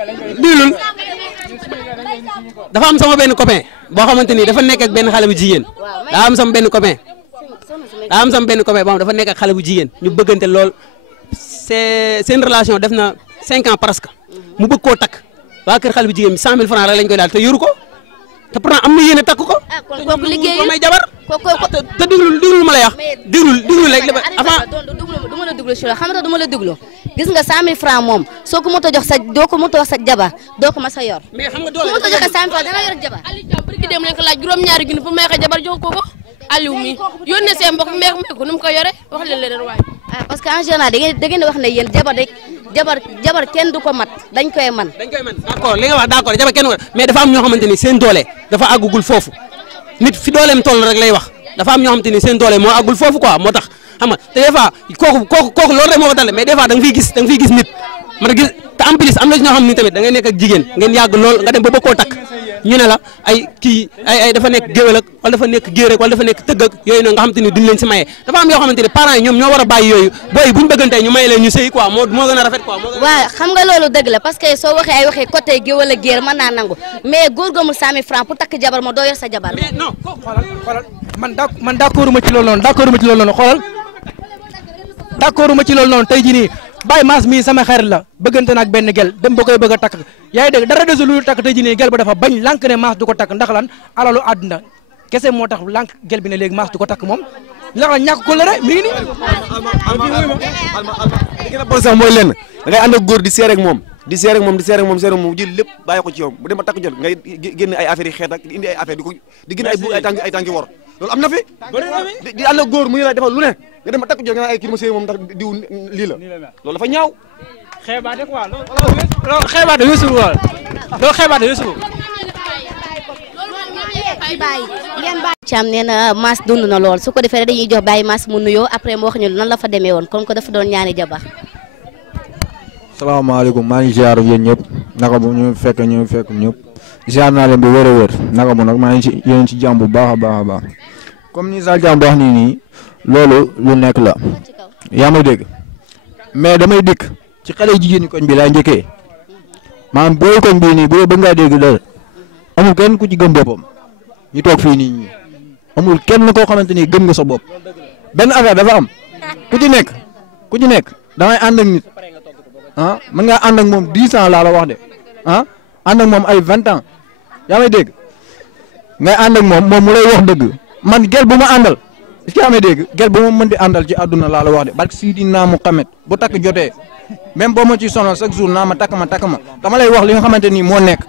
dafa am sama benn copain boo xamante ni dafa nekk ak benn xale bu jigéen daa am sama benn copain boo xam dafa nekk ak xale bu jigéen ñu bëggante lool seen relation def na 5 ans presque mu bëgg koo takk waa kër xale bu jigéen bi 100 000 francs rek lañ koy daal te yoru ko te pourtant am na yéene takk ko. kon kooku liggéeyul ko may jabar. te déglul ma lay wax. déglul rek avant. du ma la déglu si loolu xam nga du ma la déglu gis nga 100 000 francs moom soo ko mënut a jox doo ko mënut a wax sa jabar doo ko mas a yor. mais xam nga doole ku mënut a joxe 100 000 francs dana yor jabar. Aliou Thiam barki dem leen ko laaj juróom-ñaari junni pour may ko jabar jox ko Aliou mi yónnee seen mbokk meek ko nu mu ko yore wax leen leneen waay. parce que en général da ngeen di wax ne yéen jabar kenn du ko mat dañ koy man. d'accord li nga wax d'accord jabar kenn mais dafa am ñoo xamante ni seen doole dafa àggugul foofu nit fi dooleem toll rek lay wax dafa am ñoo xamante ni seen doole moo àggul foofu quoi moo tax xam nga te des fois kooku loolu rek moo ko dal mais des fois da nga fiy gis nit man gis te en plus am na ñoo xam ni tamit da ngay nekk ak jigéen ngeen yàgg lool nga dem ba bëgg koo takk ñu ne la ay dafa nekk géwél ak wala dafa nekk géer ak wala dafa nekk tëgg ak yooyu noonu nga xamante ni duñ leen si maye dafa am yoo xamante ni parents yi ñoom ñoo war a bàyyi yooyu booy buñ bëggantee ñu maye leen ñu sëy quoi moo gën a rafet quoi. waaw xam nga loolu dëgg la parce que soo waxee ay waxee côté géwél ak géer mën naa nangu mais góor gu amul 100 000 francs pour takk jabar moo doo yor sa jabar. mais non xoolal man d'accord ma ci loolu noonu xoolal d'accord ma ci loolu noonu tey jii nii Baye Mass mii sama xarit la bëggante na ak benn gel dem ba koy bëgg a takk yaa ngi dégg dara desul lu takk tey jii nii gel ba dafa bañ lànk ne Mass du ko takk ndax lan alalu àdduna kese moo tax lànk gel bi ne léegi Mass du ko takk moom ndax lan ñàkk ko la rek mi ngi nii. li gën a bon sax mooy lenn da ngay ànd ak góor di seere ak moom di seere ak moom mu jël lépp bàyyi ko ci yow bu dem ba takk jot ngay génn ay affaires yi xeet ak indi ay affaires di génn ay tànki wor loolu am na fi di ànd ak góor mu ñu lay defal lu ne nga dem ba takk jot nga ay kii ma séy moom ndax diw lii la loolu dafa ñaaw xeebaate quoi loolu xeebaate weesul wala loolu xeebaate weesul. Thiam nee na Mass dund na lool su ko defee dañuy jox Baye Mass mu nuyoo après mu wax ñu nan la fa demee woon comme que dafa doon ñaani jabar. salaamaaleykum maa ngi ziar yéen ñëpp naka mu ñu fekk ñëpp ziar naa leen bu wér a wér naka mu nag maa ngi ci yéen ci jàmm bu baax a baax a baax comme ni Sall Thiam wax nii loolu lu nekk la yaa may dégg mais damay dikk ci xale jigéen ñi koñ bi laa njëkkee maanaam booy koñ bii nii bu dee bëgg ngaa dégg dara amul kenn ku ci gëm boppam ñu toog fii nii ñi amul kenn koo xamante ni gëm nga sa bopp benn affaire dafa am ku ci nekk damay ànd ak nit ah mën ngaa ànd ak moom 10 ans laa la wax de ah ànd ak moom ay 20 ans yaa may dégg ngay ànd ak moom mu lay wax dëgg man gel bu ma àndal est-ce que yaa may dégg gel bu ma mën di àndal ci àdduna laa la wax de barke Sidina Muhammad bu takk jotee même boo ma ci sonal chaque jour naa ma takk ma dama lay wax li nga xamante ni moo nekk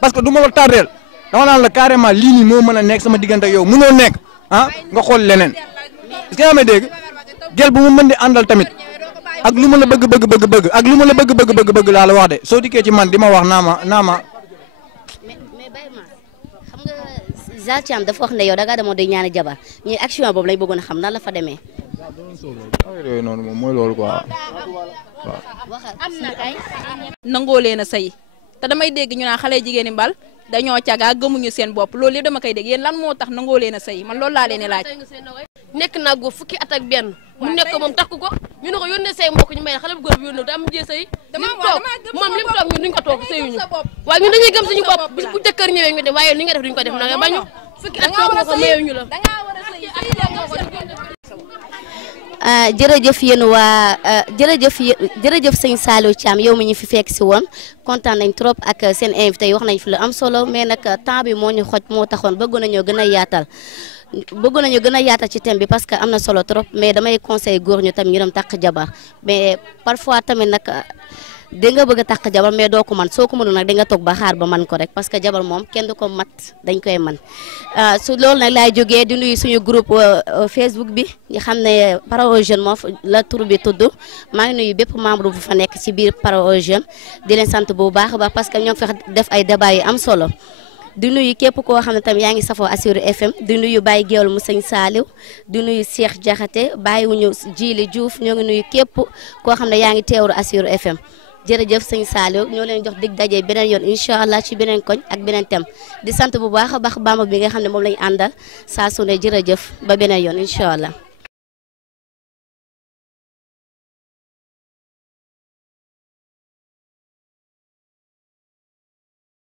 parce que du ma la tardeel dama naan la carrément lii nii moo mën a nekk sama diggante ak yow mënoo nekk ah nga xool leneen est-ce que yaa may dégg gel bu ma mën di àndal tamit ak lu ma la bëgg ak lu ma la bëgg laa la wax de soo dikkee ci man di ma wax naa ma. mais Baye Mass xam nga Sall Thiam dafa wax ne yow da ngaa demoon di ñaani jabar ñuy action boobu lañ bëggoon a xam nan la fa demee. yooyu noonu moom mooy loolu quoi waaw. am na kay. nangoo leen a sëy te damay dégg ñu naan xale jigéen ñi mbal dañoo cagaa gëmuñu seen bopp loolu yëpp dama koy dégg yéen lan moo tax nangoo leen a sëy man loolu laa leen di laaj. nekk naa góor fukki at ak benn mu nekk moom takku ko ñu ne ko yónnee say mbokk ñu may xale bu góor bi yónnee te am jee sëy lim toog moom lim toog ñun duñ ko toog sëyuñu waaye ñun dañuy gëm suñu bopp bu jëkkër ñëwee ñu dem waaye li nga def duñ ko def na nga bañu fukki at toog nga ko mayuñu la jërëjëf sëñ Saliou Thiam yow mi ñu fi fekk si woon kontaan nañ trop ak seen invité yi wax nañ fi lu am solo mais nag temps bi moo ñu xoj moo taxoon bëggoon nañoo gën a yaatal ci thème bi parce que am na solo trop mais damay conseil góor ñu tamit ñu dem takk jabar mais parfois tamit nag di nga bëgg a takk jabar mais doo ko man soo ko mënul nag di nga toog ba xaar ba man ko rek parce que jabar moom kenn du ko mat dañ koy man su loolu nag laay jógee di nuyu suñu groupe Facebook bi nga xam ne Parole aux Jeunes moo la tur bi tudd maa ngi nuyu bépp membre bu fa nekk ci biir Parole aux Jeunes di leen sant bu baax a baax parce que ñoo ngi fex def ay débat yu am solo di nuyu képp koo xam ne tamit yaa ngi safoo Assirou FM di nuyu Baye Géwal mu sëñ Saliou di nuyu Cheikh Diakhaté bàyyiwuñu Djili Diouf ñoo ngi nuyu képp koo xam ne yaa ngi teewlu Assirou FM jërëjëf sëñ Saliou ñoo leen jox dig daje beneen yoon incha allah ci beneen koñ ak beneen thème di sant bu baax a baax Bamba bi nga xam ne moom lañu àndal saa su ne jërëjëf ba beneen yoon incha allah